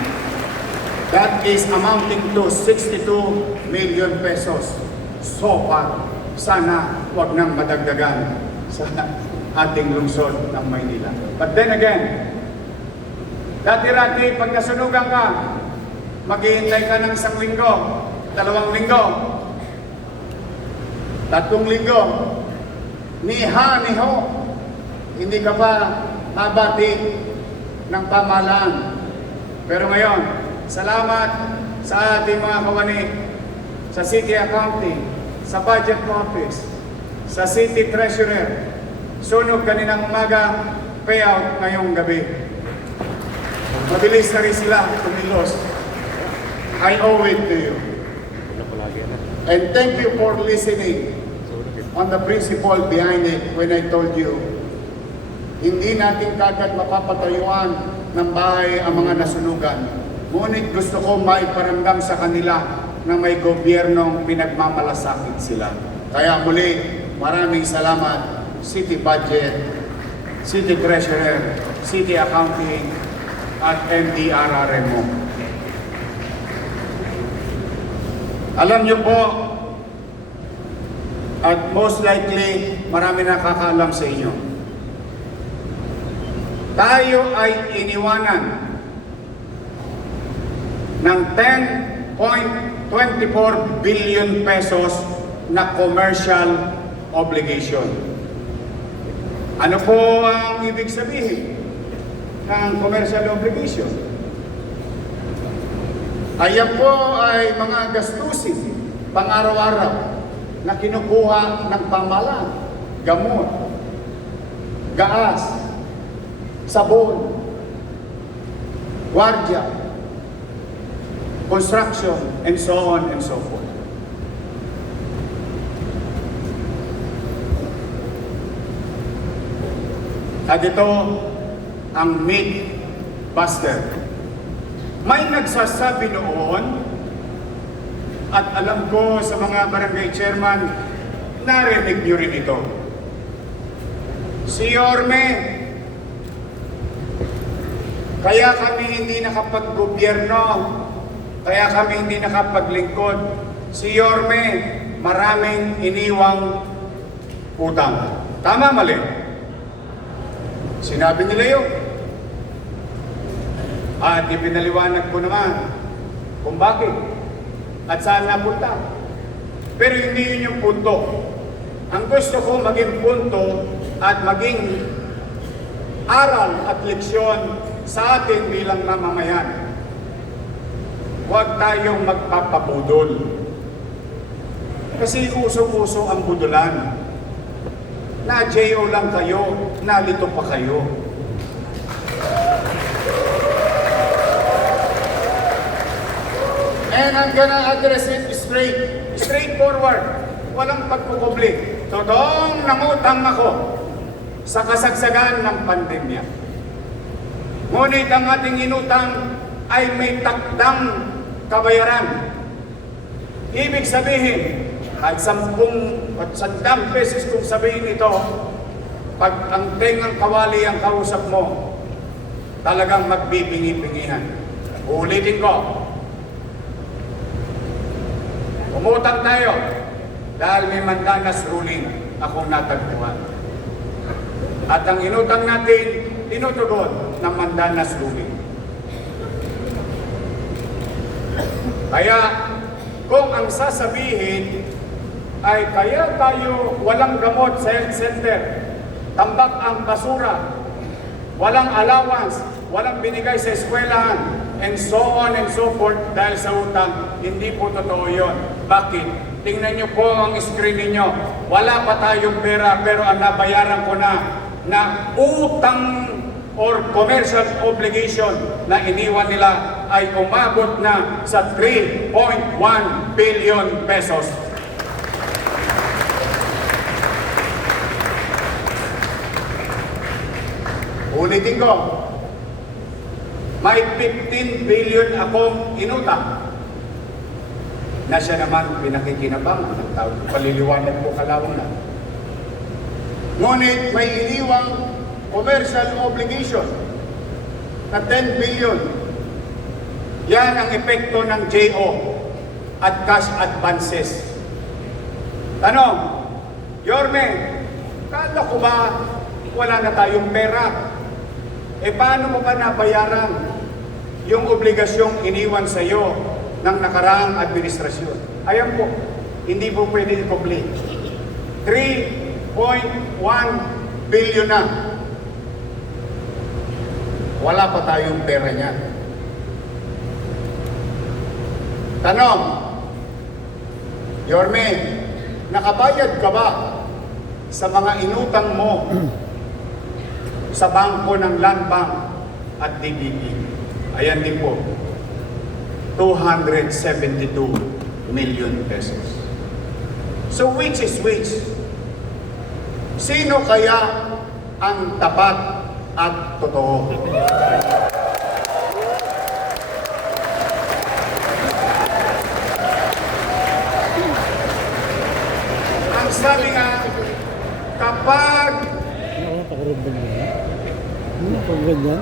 That is amounting to 62 million pesos. So far, sana wag nang madagdagan sa ating lungsod ng Maynila. But then again, dati-rati, pag nasunugan ka, maghihintay ka ng 1 linggo, 2 linggo, 3 linggo, niho, hindi ka pa mabati ng pamahalaan. Pero ngayon, salamat sa ating mga kawani, sa City Accounting, sa Budget Office, sa City Treasurer, sunog kaninang umaga, payout ngayong gabi. Mabilis na rin sila tumilos. I owe it to you. And thank you for listening on the principle behind it when I told you, hindi natin kagad mapapatayuan ng bahay ang mga nasunugan. Ngunit gusto ko maiparamdam sa kanila na may gobyernong pinagmamalasakit sila. Kaya muli, maraming salamat, City Budget, City Treasurer, City Accounting, at MDRRMO. Alam niyo po, at most likely, marami nakakaalam sa inyo. Tayo ay iniwanan ng 10.24 billion pesos na commercial obligation. Ano po ang ibig sabihin ng commercial obligation? Ayan po ay mga gastusin pang-araw-araw na kinukuha ng pamahalaan. Gamot, gaas, sabon, gwardiya, construction, and so on and so forth. At ito ang myth buster. May nagsasabi noon At alam ko sa mga barangay chairman, narinig niyo rin ito. Si Yorme, kaya kami hindi nakapag-gobyerno, kaya kami hindi nakapaglingkod. Si Yorme, maraming iniwang utang. Tama, mali? Sinabi nila yun. At ipinaliwanag ko naman kung bakit at saan napunta. Pero hindi yun yung punto. Ang gusto ko maging punto at maging aral at leksyon sa atin bilang mamamayan. Huwag tayong magpapabudol. Kasi uso-uso ang budulan. Na JO lang kayo, nalito pa kayo. And I'm gonna address it straightforward. Walang pagkukubli. Totoong nangutang ako sa kasagsagan ng pandemya. Ngunit ang ating inutang ay may takdang kabayaran. Ibig sabihin, kahit 10 at 100 beses kung sabihin ito, pag ang tengang kawali ang kausap mo, talagang magbibingi-bingihan. Ulitin ko, umutang tayo dahil may mandanas ruling akong natagpuan. At ang inutang natin, tinutugon ng mandanas ruling. Kaya, kung ang sasabihin ay kaya tayo walang gamot sa health center, tambak ang basura, walang allowance, walang binigay sa eskwelahan, and so on and so forth dahil sa utang, hindi po totoo yun. Bakit? Tingnan nyo po ang screen ninyo. Wala pa tayong pera pero ang nabayaran ko na utang or commercial obligation na iniwan nila ay umabot na sa 3.1 billion pesos. Ulitin ko, may 15 billion akong inutang na siya naman pinakikinabang ng tao. Paliliwanag po kalawang na. Ngunit may iniwang commercial obligation na 10 billion. Yan ang epekto ng JO at cash advances. Tanong, Yorme, kala ko ba wala na tayong pera? Paano mo ba nabayaran yung obligasyong iniwan sa iyo ng nakaraang administrasyon? Ayan po, hindi po pwede i-complete. 3.1 billion na. Wala pa tayong pera niyan. Tanong, Yorme, nakabayad ka ba sa mga inutang mo sa bangko ng Land Bank at DBP? Ayan din po, 272 million pesos. So which is which? Sino kaya ang tapat at totoo? Ang sabi nga, kapag Ano pa karambal niya? Ano pa ganyan?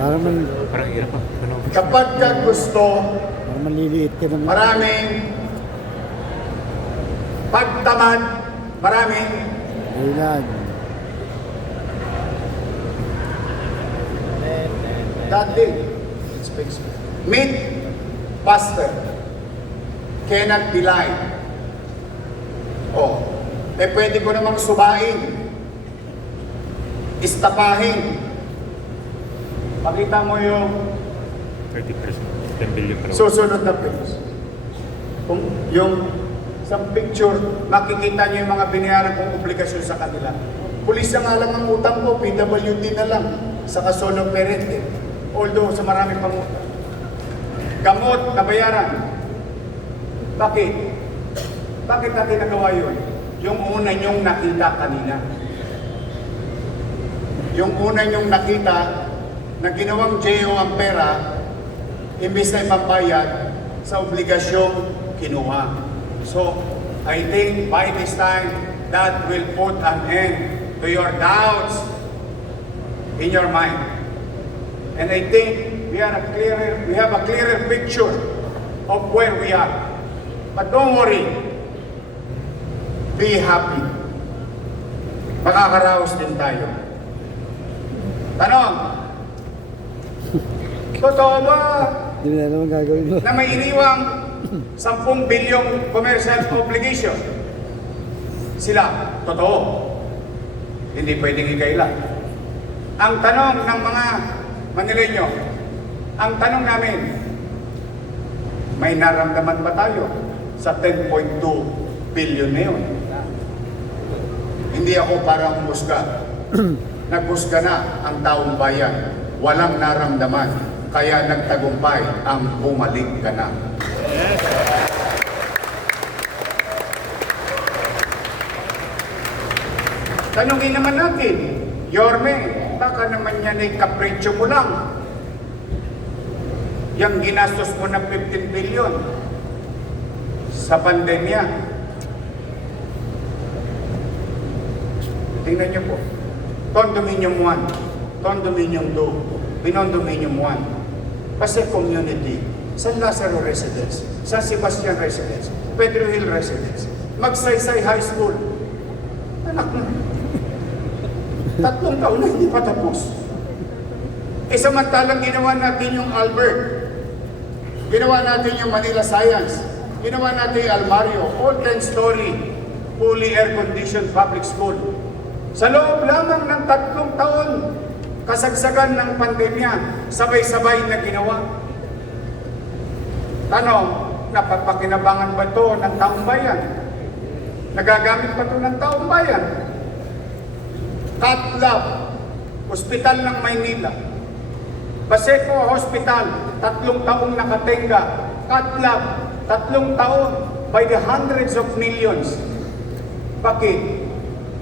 Parang hirap pa. kapag ka gusto, parang maliliit ka naman. maraming pagtamad, maraming Ayun. that day. Meat faster cannot be lied. Oh, pwede ko namang subain, istapahin. Pakita mo yung 30%, 10 billion per susunod na page. Kung yung sa picture, makikita niyo yung mga binayaran kong obligasyon sa kanila. Pulis na nga lang ang utang ko, PWD na lang, sa solo parent. Although sa marami pang utang. Gamot na bayaran. Bakit? Bakit natin nagawa yun? Yung una nyong nakita kanina. Yung una nyong nakita na ginawang JO ang pera, imbis na ipambayad sa obligasyong kinuha. So, I think by this time, that will put an end to your doubts in your mind. And I think we have a clearer picture of where we are. But don't worry. Be happy. Makakaraos din tayo. Tanong, totoo ba Hindi na naman gagawin mo. na may iniwang 10 bilyong commercial obligation? Sila, totoo. Hindi pwedeng ikaila. Ang tanong ng mga Manileño, ang tanong namin, may naramdaman ba tayo sa 10.2 billion na yun? Hindi ako para humusga. Naghusga na ang taong bayan. Walang naramdaman. Kaya nagtagumpay ang bumalik ka na. Tanungin naman natin, Yorme, baka naman yan ay kapritsyo mo lang. Yang ginastos mo na 15 billion sa pandemya. Tingnan niyo po. Condominium 1, Condominium 2, Pinondominium 1, Pasay Community, San Lazaro Residence, San Sebastian Residence, Pedro Hill Residence, Magsaysay High School. Anak mo, 3 taon na hindi pa tapos. E samantalang ginawa natin yung Albert, ginawa natin yung Manila Science, ginawa natin yung Almario, all 10-story, fully air-conditioned public school. Sa loob lamang ng 3 taon, kasagsagan ng pandemya, sabay-sabay na ginawa. Tanong, napapakinabangan ba ito ng taong bayan? Nagagamit ba ito ng taong bayan? Catlab, Hospital ng Maynila. Paseco Hospital, 3 taong nakatenga. Catlab, 3 taon by the hundreds of millions. Bakit?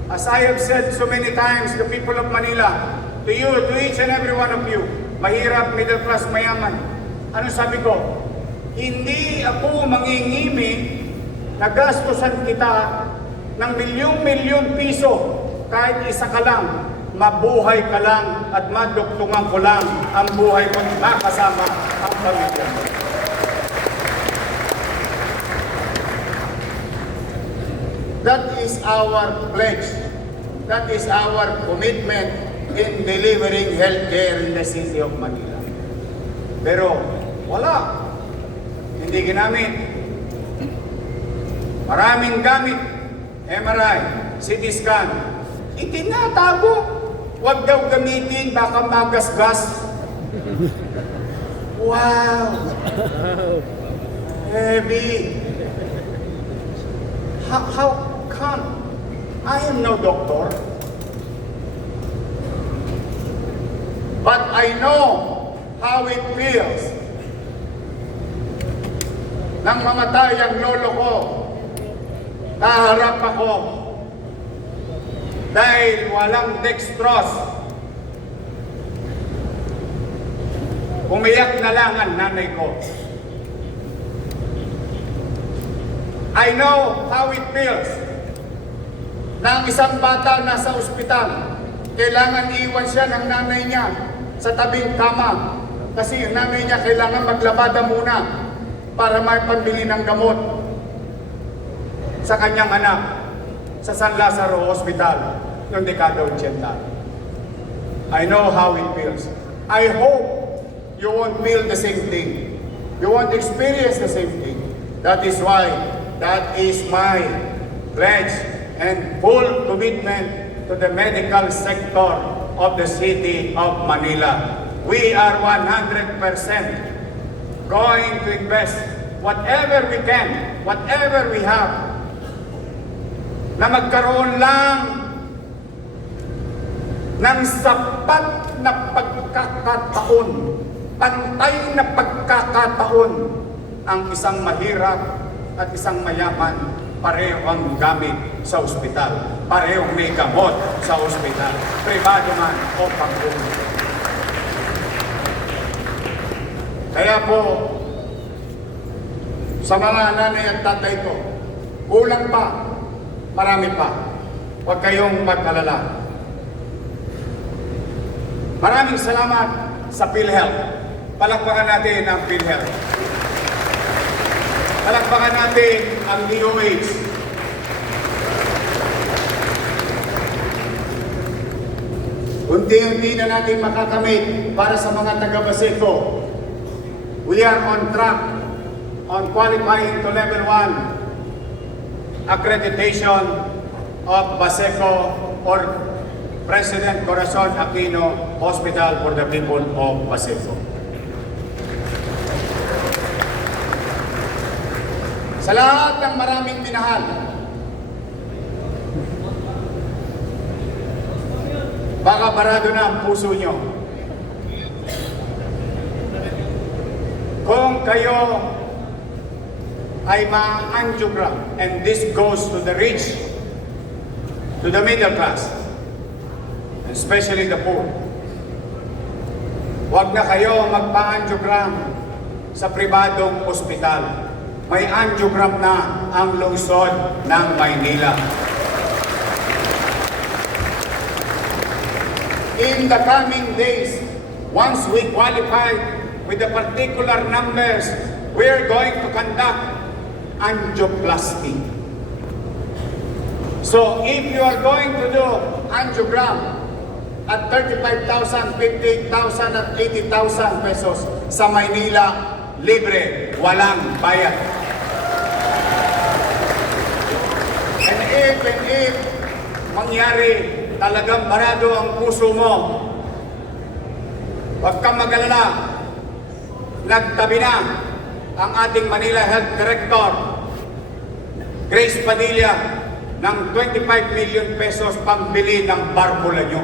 As I have said so many times, the people of Manila, to you, to each and every one of you, mahirap, middle class, mayaman. Ano sabi ko? Hindi ako mangingimi na gastusan kita ng milyong-milyon piso kahit isa ka lang, mabuhay ka lang at maduktungan ko lang ang buhay mo na kasama ang pamilya mo. That is our pledge. That is our commitment in delivering healthcare in the city of Manila. Pero wala. Hindi ginamit. Maraming gamit. MRI, CT scan. Itinatago. Huwag daw gamitin, baka magasgas. Wow! Heavy. How come? I am no doctor. But I know how it feels nang mamatay ang lolo ko. Kaharap ako dahil walang dextrose. Umiyak na lang ang nanay ko. I know how it feels na ang isang bata nasa ospital, kailangan iiwan siya ng nanay niya sa tabing kama kasi yung nanay niya kailangan maglabada muna para may pambili ng gamot sa kanyang anak sa San Lazaro Hospital noong dekada 80. I know how it feels. I hope you won't feel the same thing. You won't experience the same thing. That is why, that is my pledge and full commitment to the medical sector of the city of Manila. We are 100% going to invest whatever we can, whatever we have, na magkaroon lang ng sapat na pagkakataon, pantay na pagkakataon, ang isang mahirap at isang mayaman, pareho ang gamit sa ospital, parehong may gamot sa ospital, privado man o pang-publiko. Kaya po, Sa mga nanay at tatay ko, kulang pa, marami pa. Huwag kayong mag-alala. Maraming salamat sa PhilHealth. Palakpakan natin ang PhilHealth. Palakpakan natin ang DOH. Unti-unti na natin makakamit para sa mga taga-Baseco. We are on track on qualifying to level 1 accreditation of Baseco or President Corazon Aquino Hospital for the People of Baseco. Sa lahat ng maraming minahal, baka barado na ang puso nyo. Kung kayo ay ma-angiogram, and this goes to the rich, to the middle class, especially the poor, huwag na kayo magpa-angiogram sa pribadong ospital. May angiogram na ang lungsod ng Maynila. In the coming days, once we qualify with the particular numbers, we are going to conduct angioplasty. So if you are going to do angiogram at 35,000, 58,000 at 80,000 pesos sa Maynila, libre, walang bayad. And if mangyari talagang barado ang puso mo, huwag kang mag-alala. Nagtabi na ang ating Manila Health Director, Grace Padilla, ng 25 million pesos pambili ng barbula nyo.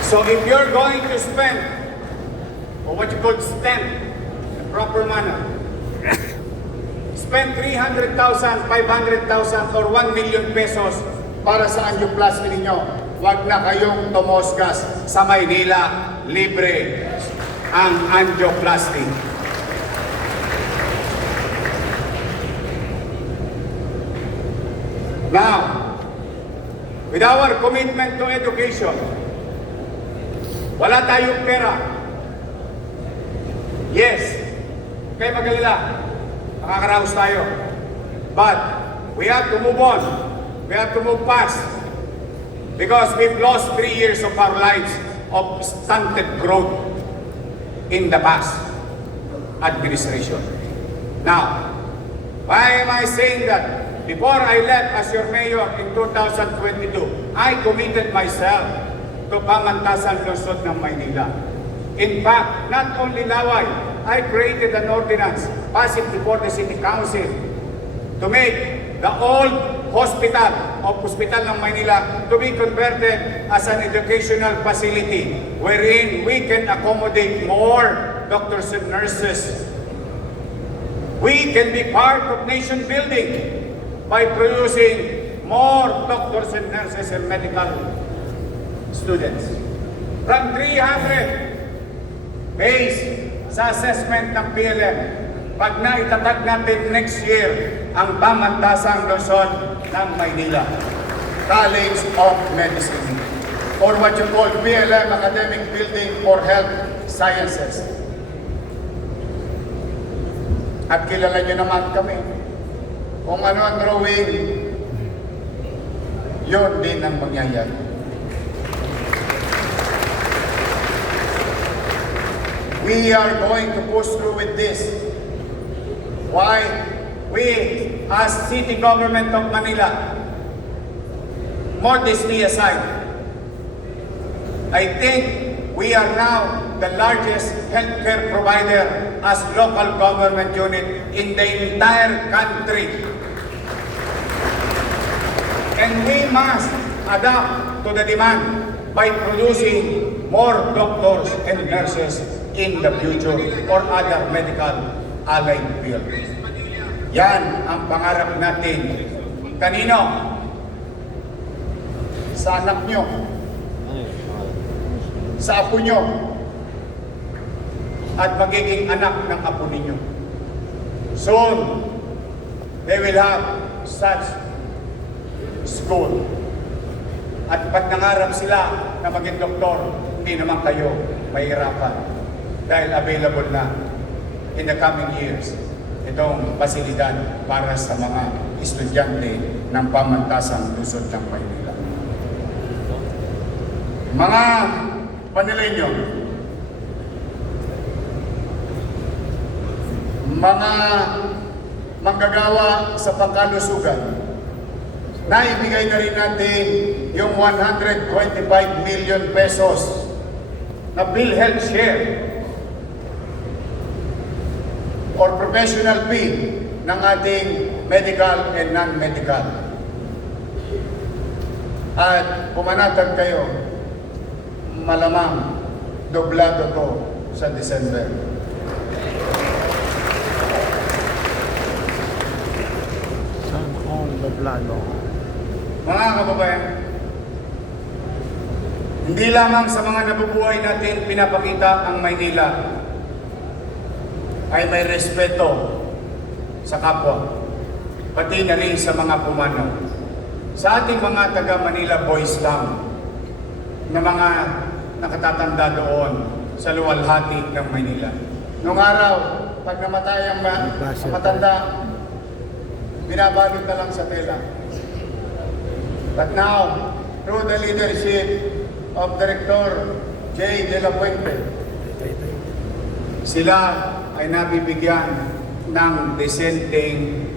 So if you're going to spend, or what you call stem, in a proper manner, spend 300,000, 500,000, or 1 million pesos para sa angioplasty ninyo, huwag na kayong tumosgas. Sa Maynila, libre ang angioplasty. Now, with our commitment to education, wala tayong pera. Yes, kaya magalala, makakaraos tayo. But we have to move on. We have to move fast. Because we've lost 3 years of our lives of stunted growth in the past administration. Now, why am I saying that? Before I left as your mayor in 2022, I committed myself to pamantasan lungsod ng Maynila. In fact, not only Laway, I created an ordinance, passed it before the City Council, to make the old hospital ng Maynila to be converted as an educational facility wherein we can accommodate more doctors and nurses. We can be part of nation building by producing more doctors and nurses and medical students. From 300 based sa assessment ng PLM, pag naitatag natin next year ang pamantasang lungsod ng Maynila, College of Medicine, or what you call PLM Academic Building for Health Sciences. At kilala nyo naman kami. Kung ano ang drawing, yun din ang mangyayari. We are going to push through with this. Why? We, as City Government of Manila, modestly aside, I think we are now the largest healthcare provider as local government unit in the entire country. And we must adapt to the demand by producing more doctors and nurses in the future or other medical allied field. Yan ang pangarap natin. Kanino? Sa anak nyo. Sa apo nyo. at magiging anak ng apo ninyo. Soon, they will have such school. At pag nangarap sila na maging doktor, hindi naman kayo mahirapan dahil available na in the coming years itong pasilidad para sa mga estudyante ng pamantasang lungsod ng Maynila. Mga Manileño, mga manggagawa sa pangkalusugan, naibigay na rin natin yung 125 million pesos na PhilHealth share or professional fee ng ating medical and non-medical. At pumanatag kayo, malamang doblado to sa December. Saan kong doblado? Mga kababayan, hindi lamang sa mga nabubuhay natin pinapakita ang Maynila ay may respeto sa kapwa, pati na rin sa mga pumanaw. Sa ating mga taga-Manila Boys lang na mga nakatatanda doon sa luwalhati ng Maynila. Noong araw, pag namatay ang matanda, binabalot na lang sa tela. But now, through the leadership of Director J. De La Puente, sila ay nabibigyan ng desenteng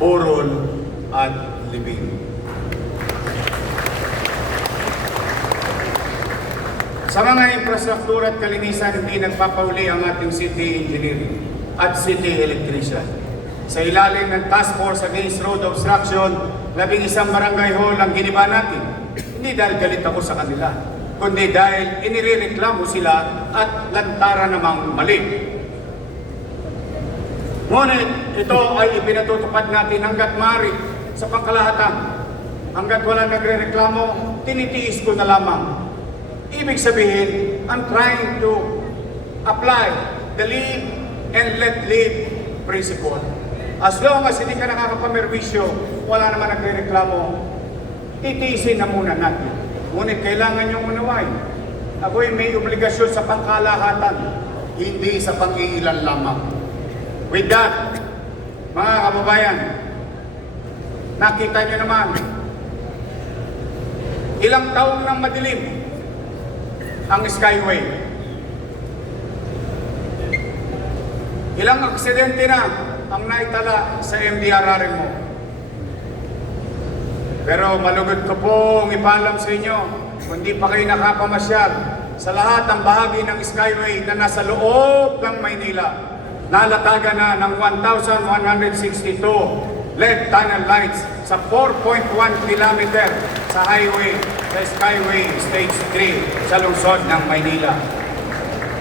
burol at libing. Sa mga infrastruktura at kalinisan, hindi nagpapauli ang ating city engineer at city electrician. Sa ilalim ng Task Force Against Road Obstruction, 11 barangay hall ang giniba natin. Hindi dahil galit ako sa kanila, kundi dahil inirereklamo sila at lantaran namang mali. Ngunit ito ay ipinatutupad natin hanggat maaari sa pangkalahatan. Hanggat wala nagre-reklamo, tinitiis ko na lamang. Ibig sabihin, I'm trying to apply the live and let live principle. As long as hindi ka nakakapamerwisyo, wala naman nagre-reklamo, titiisin na muna natin. Ngunit kailangan niyong unawain. Ako'y may obligasyon sa pangkalahatan, hindi sa pang-iilan lamang. With that, mga kababayan, nakita niyo naman, ilang taong nang madilim ang Skyway. Ilang aksidente na ang naitala sa MDRR mo. Pero malugod ko pong ipaalam sa inyo, kung di pa kayo nakapamasyal sa lahat ng bahagi ng Skyway na nasa loob ng Maynila, nalatagan na ng 1,162 LED tunnel lights sa 4.1 kilometer sa highway sa Skyway Stage 3 sa lungsod ng Maynila,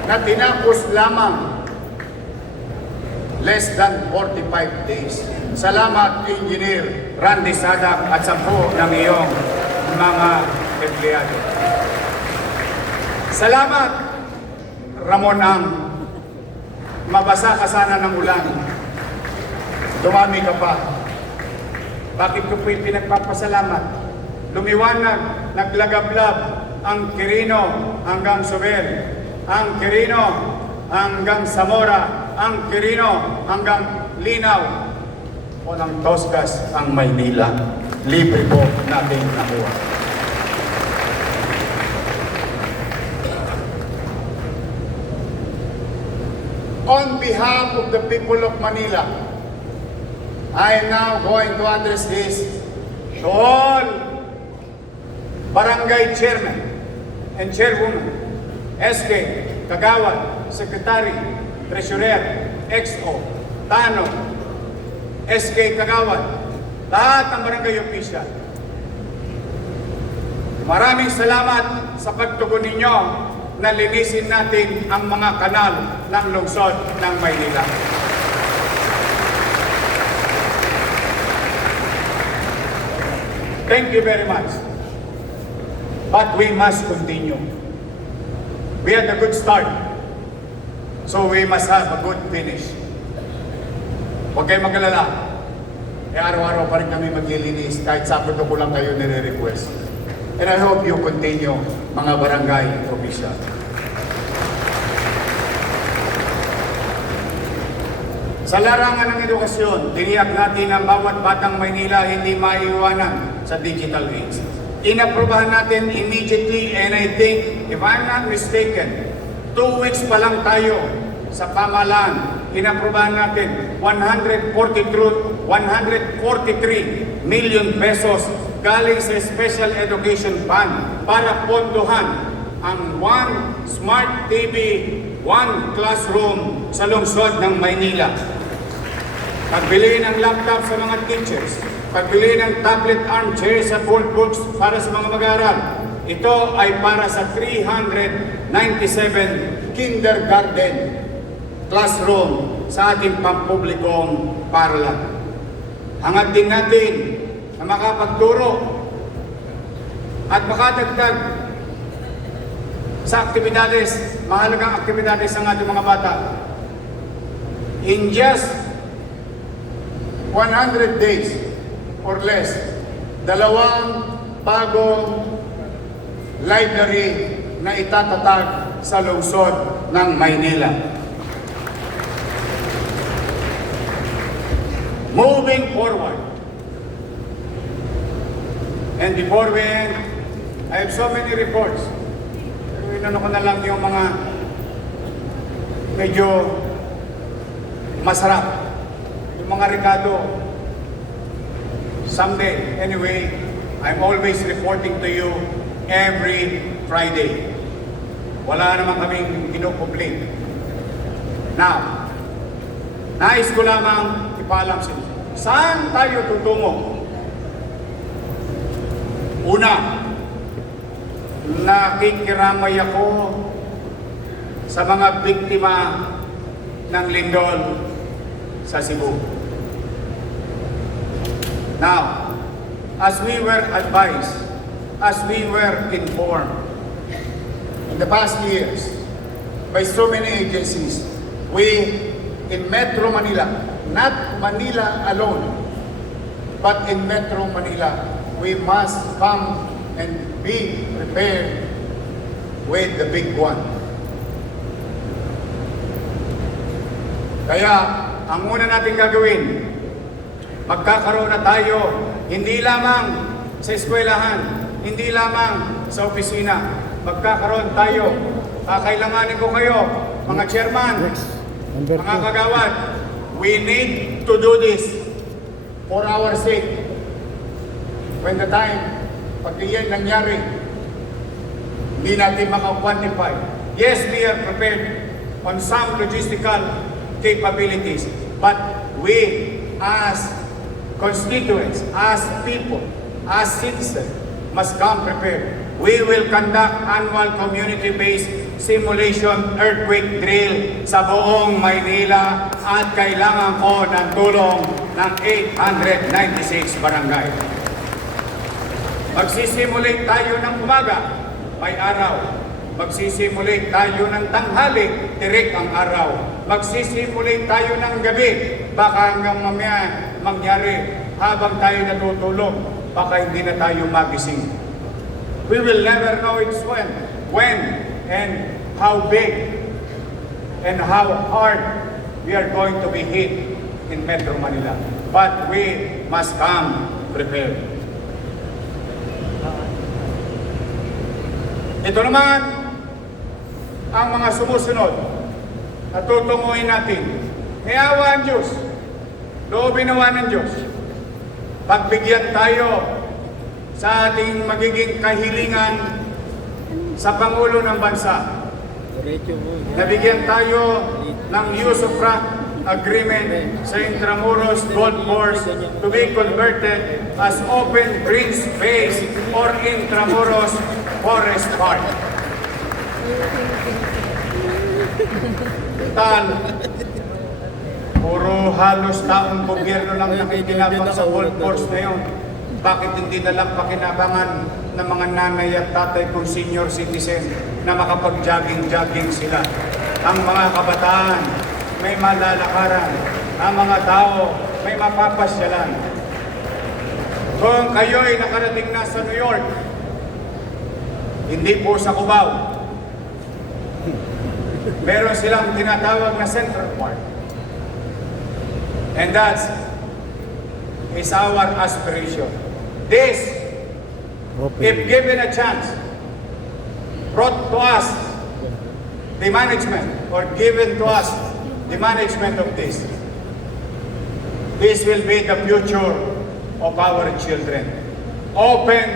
na tinapos lamang less than 45 days. Salamat, Engineer Randy Sadak at sa buo ng iyong mga empleyado. Salamat, Ramon Ang. Mabasa ka sana ng ulan. Dumami ka pa. Bakit ko po'y pinagpapasalamat? Lumiwanag, naglagablab ang Quirino hanggang Suber, ang Quirino hanggang Zamora, ang Quirino hanggang Linaw. Walang Toscas ang Maynila. Libre po natin nakuha. On behalf of the people of Manila, I am now going to address this to all barangay chairman and chairwoman, SK, Kagawad, Secretary, Treasurer, XO, Tano, SK Kagawad, lahat ng barangay official. Maraming salamat sa pagtugon ninyo na linisin natin ang mga kanal ng lungsod ng Maynila. Thank you very much. But we must continue. We had a good start. So we must have a good finish. Huwag kayong mag-alala. Araw-araw pa rin kami maglilinis kahit Sabado ko lang kayo nire-request. And I hope you continue, mga barangay official. Sa larangan ng edukasyon, tiniyak natin ang bawat batang Maynila hindi maiiwanan sa digital age. Inaprubahan natin immediately, and I think, if I'm not mistaken, 2 weeks pa lang tayo sa pamahalaan, inaprubahan natin 143 million pesos galing sa Special Education Fund para pondohan ang One Smart TV, One Classroom sa lungsod ng Maynila. Pagbili ng laptop sa mga teachers, pagbili ng tablet armchairs at board books para sa mga mag-aaral. Ito ay para sa 397 kindergarten classroom sa ating pampublikong paaralan. Hangad din natin na makapagturo at makadagdag sa aktibidades, mahalagang aktibidades ng ating mga bata. In just 100 days or less, 2 bagong library na itatatag sa lungsod ng Maynila. Moving forward. And before we end, I have so many reports. Pero inano ko na lang yung mga medyo masarap. Yung mga Ricardo. Someday, anyway, I'm always reporting to you every Friday. Wala naman kaming kinupublik. Now, nais ko lamang ipaalam sa inyo. Saan tayo tutungo? Una, nakikiramay ako sa mga biktima ng lindol sa Cebu. Now, as we were advised, as we were informed in the past years by so many agencies, we in Metro Manila, not Manila alone, but in Metro Manila, we must come and be prepared with the big one. Kaya, ang una natin gagawin, magkakaroon na tayo hindi lamang sa eskwelahan, hindi lamang sa opisina, magkakaroon tayo. Kakailanganin ko kayo, mga chairman, Number mga 2. kagawad, we need to do this for our sake. When the time, pag iyan nangyari, hindi natin maka-quantify. Yes, we are prepared on some logistical capabilities, but we as constituents, as people, as citizens, must come prepared. We will conduct annual community-based simulation earthquake drill sa buong Maynila at kailangan ko ng tulong ng 896 barangay. Magsisimulate tayo ng umaga, may araw. Magsisimulate tayo ng tanghali, tirik ang araw. Magsisimulate tayo ng gabi, baka hanggang mamaya mangyari habang tayo natutulog, baka hindi na tayo magising. We will never know it's when and how big and how hard we are going to be hit in Metro Manila. But we must come prepared. Ito naman ang mga sumusunod na tutunguhin natin. May awa ang Diyos, loobin nawa ng Diyos. Pagbigyan tayo sa ating magiging kahilingan sa Pangulo ng Bansa. Nabigyan tayo ng use of agreement sa Intramuros Golf Course to be converted as open green space or Intramuros Forest Park. Tal, puro halos taong gobyerno lang nakikinabang sa golf course na yun. Bakit hindi na lang pakinabangan ng mga nanay at tatay kung senior citizen na makapag-jogging-jogging sila? ang mga kabataan may malalakaran, ang mga tao may mapapasyalan. Kung kayo'y nakarating na sa New York, hindi po sa Cubao, meron silang tinatawag na Central Park. And that is our aspiration. This, if given a chance, brought to us the management or given to us the management of this. This will be the future of our children. Open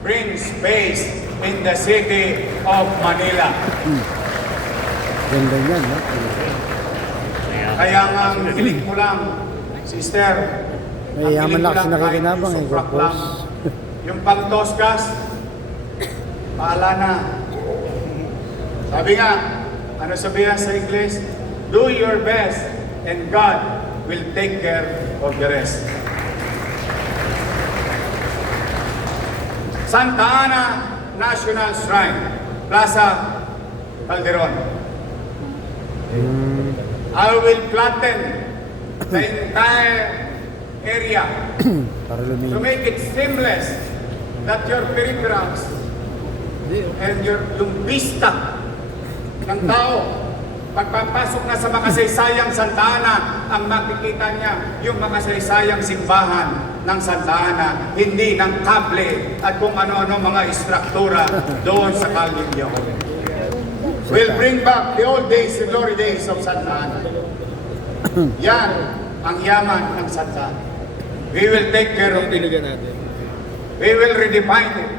green space in the city of Manila. Ganda yan, no? Kaya nga ang hiling ko lang, sister, May yaman lang kasi kahit nakikinabang, eh, suprak Gopos. lang. Yung pang-toskas, paala na. Sabi nga, ano sabihan sa English? Do your best and God will take care of the rest. Santa Ana National Shrine, Plaza Calderon. I will flatten the entire area Para to lumiit. make it seamless that your peripherals and yung vista ng tao pagpapasok na sa makasaysayang Santa Ana, ang makikita niya yung makasaysayang simbahan ng Santa Ana, hindi ng kable at kung ano-ano mga istruktura doon sa Calvillo. We'll bring back the old days, the glory days of Santa Ana. Yan ang yaman ng Santa Ana. We will take care of it. We will redefine it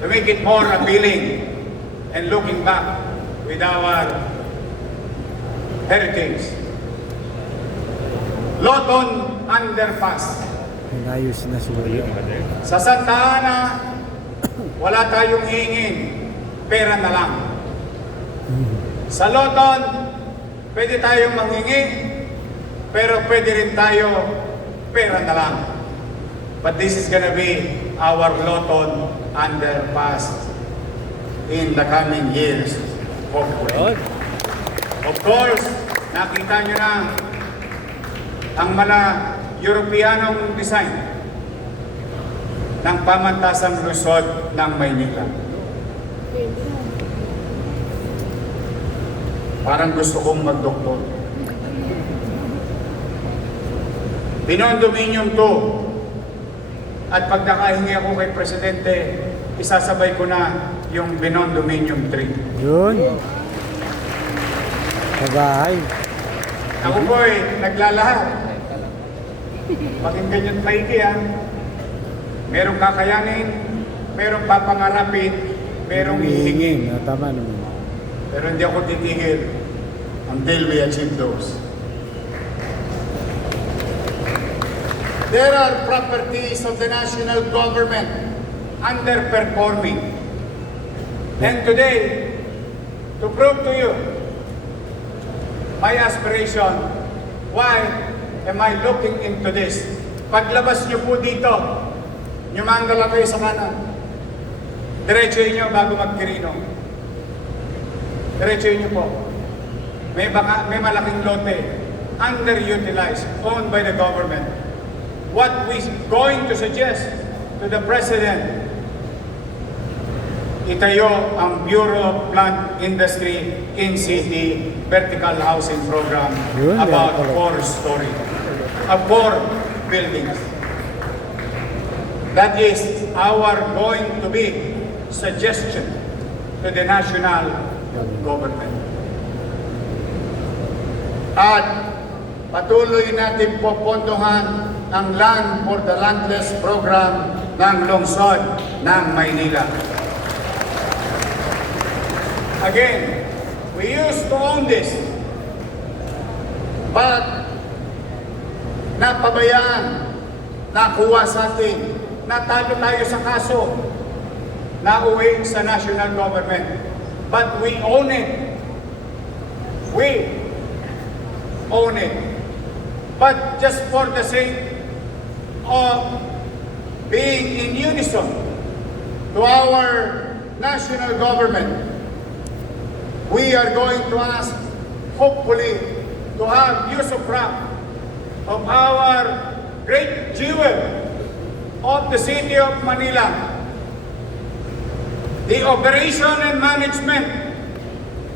to make it more appealing and looking back with our heritage. Loton Underpass. Inayos na sulit. Sa Santa Ana, wala tayong hingin, pera na lang. Sa Loton, pwede tayong manghingi, pero pwede rin tayo pera na lang. But this is gonna be our Loton Underpass in the coming years, hopefully. Of course, nakita nyo na ang mga Europeanong design ng pamantasang Luzon ng Maynila. Parang gusto kong mag-doktor. Binondominium 2. At pag nakahingi ako kay Presidente, isasabay ko na yung Binondominium 3. Yun. Sa bahay. Ako po naglalahad. Pakinggan nyo't maigi ha. Merong kakayanin, merong papangarapin, merong hihingin. Tama naman. Pero hindi ako titigil until we achieve those. There are properties of the national government underperforming. And today, to prove to you my aspiration, why am I looking into this? Paglabas niyo po dito, nyumanggal lang kayo sa kanan. Diretsuhin niyo bago magkirino. Diretsuhin niyo po. May malaking lote, underutilized, owned by the government. What we're going to suggest to the President, itayo ang Bureau of Plant Industry in City Vertical Housing Program Yun, about yan pala. 4 buildings. That is our going to be suggestion to the national government. At patuloy natin popondohan ang Land for the Landless program ng lungsod ng Maynila. Again, we used to own this, but napabayaan, nakuha sa atin, natalo tayo sa kaso, nauwi sa national government. But we own it. We own it. But just for the sake of being in unison to our national government, we are going to ask, hopefully, to have usufruct of our great jewel of the City of Manila, the operation and management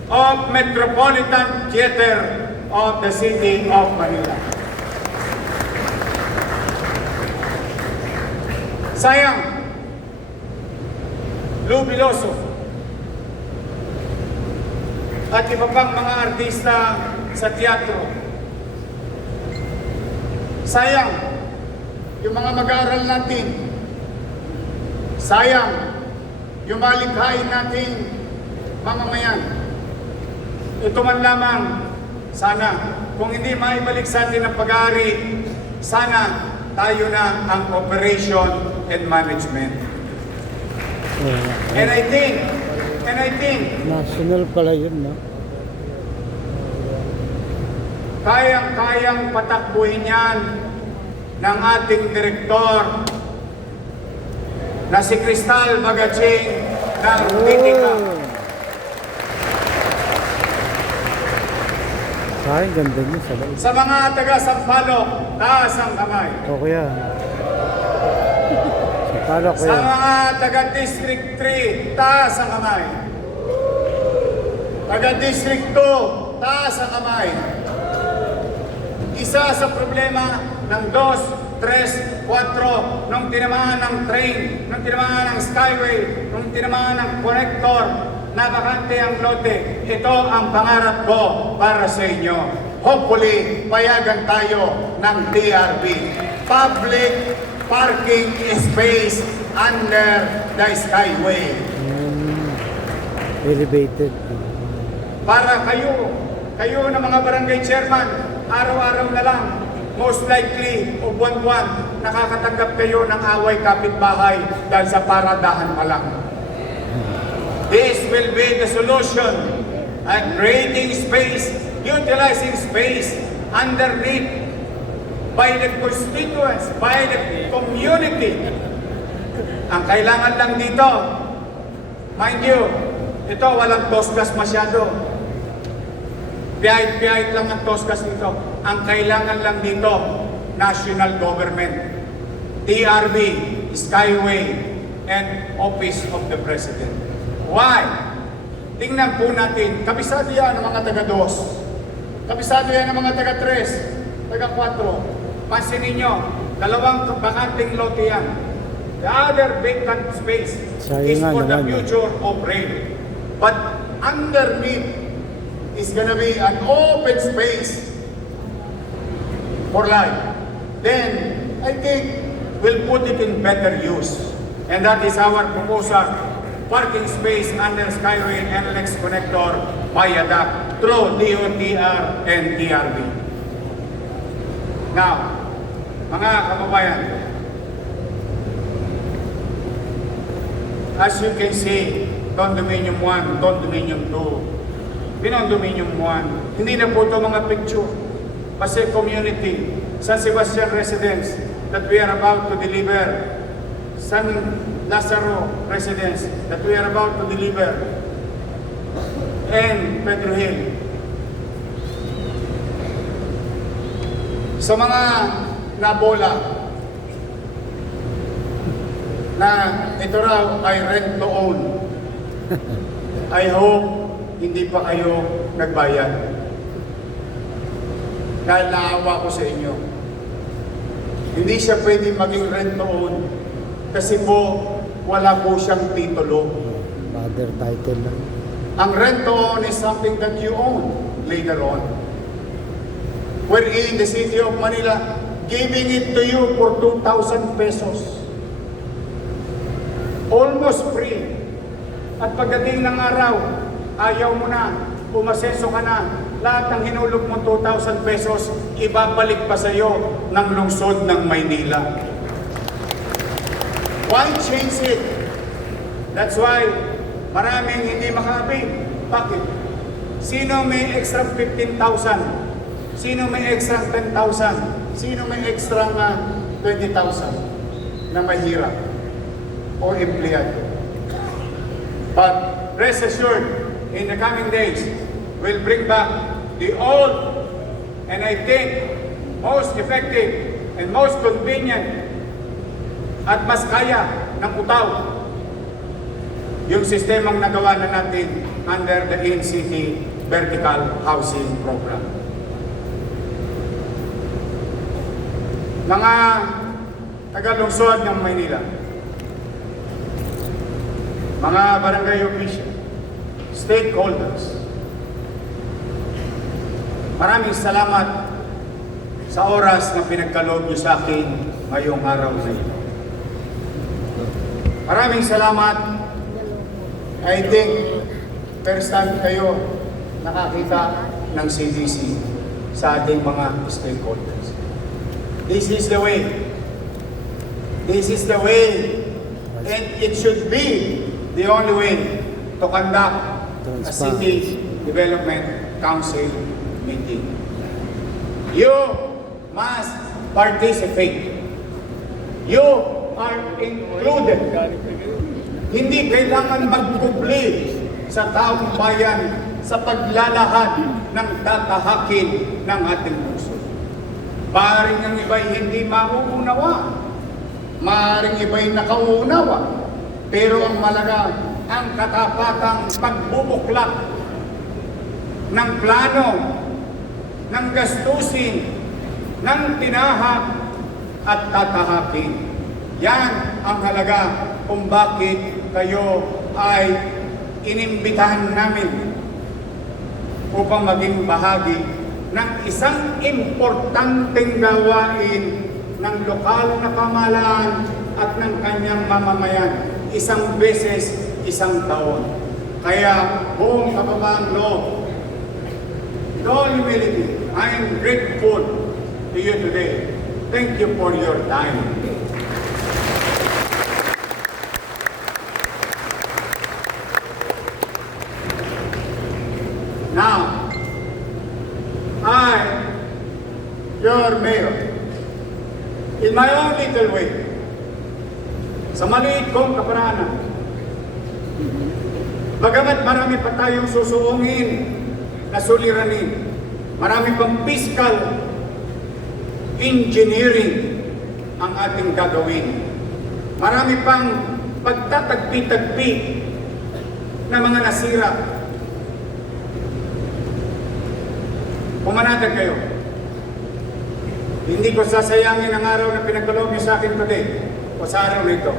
of Metropolitan Theater of the City of Manila. Sayang, Lou Biloso at iba pang mga artista sa teatro. Sayang, yung mga mag-aaral natin. Sayang, yung malikhain nating mamamayan. Ito man lamang, sana, kung hindi maibalik sa atin ang pag-aari, sana tayo na ang operation and management. And I think, National pala yun, no? kayang-kayang patakbuhin yan ng ating direktor na si Cristal Bagaching ng Titica. Sayang, ganda niya sa loob. Sa mga taga-Sampaloc, taas ang kamay. O kuya. Sa palo, Sa kuya. mga taga-District 3, taas ang kamay. Taga-District 2, taas ang kamay. Isa sa problema ng 2, 3, 4, nung tinamaan ng train, nung tinamaan ng skyway, nung tinamaan ng connector, na bakante ang lote. Ito ang pangarap ko para sa inyo. Hopefully, payagan tayo ng TRB. Public parking space under the skyway. Elevated. Para kayo na mga barangay chairman, araw-araw na lang, most likely o buwan-buwan, nakakatanggap kayo ng away kapitbahay dahil sa paradahan pa lang. This will be the solution at creating space, utilizing space underneath by the constituents, by the community. Ang kailangan lang dito, mind you, ito walang tosgas masyado. Piyahit-piyahit lang ang tosgas dito. Ang kailangan lang dito, national government, TRB, Skyway, and Office of the President. Why? Tingnan po natin, kabisado yan ng mga taga-2, kabisado yan ng mga taga-3, taga-4. Pansinin nyo, dalawang bakanting lote yan. The other vacant space is for the future of rail. But underneath is gonna be an open space for life. Then, I think we'll put it in better use. And that is our proposal. Parking space under Skyway and NLEX connector viaduct through DOTR and TRB. Now, mga kababayan, as you can see, Condominium 1, Condominium 2, Pinondominium 1, hindi na po ito mga picture. Kasi community, San Sebastian residents that we are about to deliver, San Lazaro residents that we are about to deliver, and Pedro Hill. Sa mga nabola na ito raw ay rent to own, I hope hindi pa kayo nagbayad. Dahil naawa ko sa inyo. Hindi siya pwede maging rent to own kasi po wala po siyang titulo. Father title lang. Ang rent to own is something that you own later on. Wherein the City of Manila giving it to you for 2,000 pesos. Almost free. At pagdating ng araw, ayaw mo na, umasenso ka na, lahat ng hinulog mo 2,000 pesos, ibabalik pa sa iyo ng lungsod ng Maynila. Why change it? That's why maraming hindi makaabig. Bakit? Sino may extra 15,000? Sino may extra 10,000? Sino may extra 20,000 na mahirap o empleyado? But rest assured, in the coming days will bring back the old and I think most effective and most convenient at mas kaya ng utaw yung sistemang nagawa na natin under the NCT Vertical Housing Program. Mga taga-lungsod ng Maynila, mga barangay official, stakeholders, maraming salamat sa oras na pinagkaloob niyo sa akin ngayong araw na ito. Maraming salamat. I think first time kayo nakakita ng CDC sa ating mga stakeholders. This is the way. This is the way. And it should be the only way to conduct a city development council meeting. You must participate. You are included. Hindi kailangan magkubli sa taong bayan sa paglalahad ng tatahakin ng ating puso. Maaaring ang iba'y hindi mauunawa. Maaaring iba'y nakauunawa. Pero ang malaga, ang katapatang pagbubuklak ng plano, ng gastusin, ng tinahak at tatahakin. Yan ang halaga kung bakit kayo ay inimbitahan namin upang maging bahagi ng isang importanteng gawain ng lokal na pamahalaan at ng kanyang mamamayan. Isang beses, isang taon. Kaya buong kababaang loob, with all humility, I am grateful to you today. Thank you for your time. Now, I, your mayor, in my own little way, sa maliit kong kaparaanan, bagamat marami pa tayong susuungin na suliranin, marami pang fiscal engineering ang ating gagawin. Marami pang pagtatagpi-tagpi na mga nasira. Pumanatag kayo. Hindi ko sasayangin ang araw na pinagkaloob niyo sa akin today o sa araw na ito.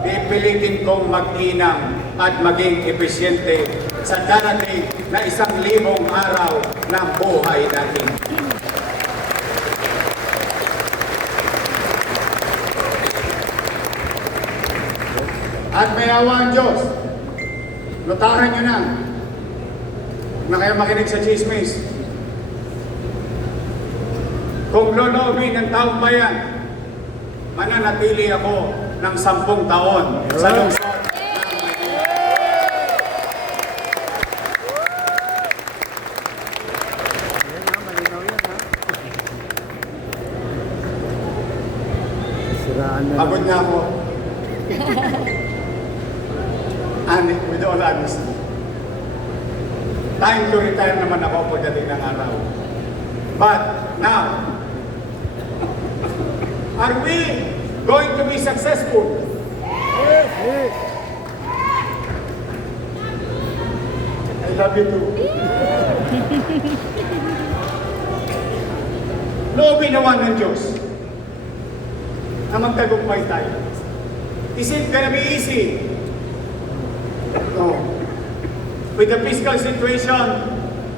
Pipilitin kong mag-inang at maging epesyente sa darating na 1,000 araw ng buhay natin. At may awa ang Diyos. Notahan nyo na kayo makinig sa chismis. Kung loloobin ng taong bayan, mananatili ako ng 10 taon sa lungsod. Siraan na. Pagod na ako. With all honesty. Time to retire naman ako pagdating ng araw. But now, are we going to be successful? I love you too. Loobin naman ng Diyos na magtagumpay tayo. Is it gonna be easy? No. With the fiscal situation,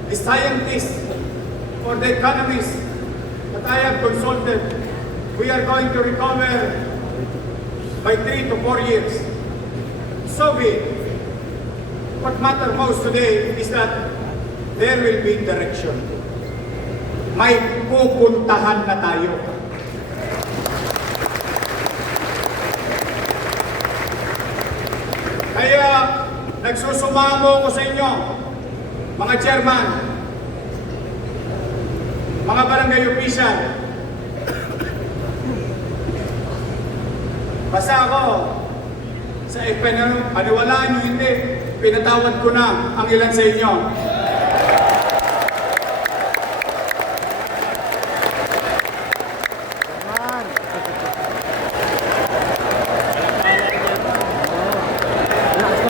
the scientists or the economists that I have consulted, we are going to recover by 3 to 4 years. So be it. What matters most today is that there will be direction. May pupuntahan na tayo. Kaya nagsusumamo ko sa inyo, mga chairman, mga barangay official. Basta ako, sa paniwalaan nyo hindi, pinatawad ko na ang ilan sa inyo.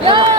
Yan!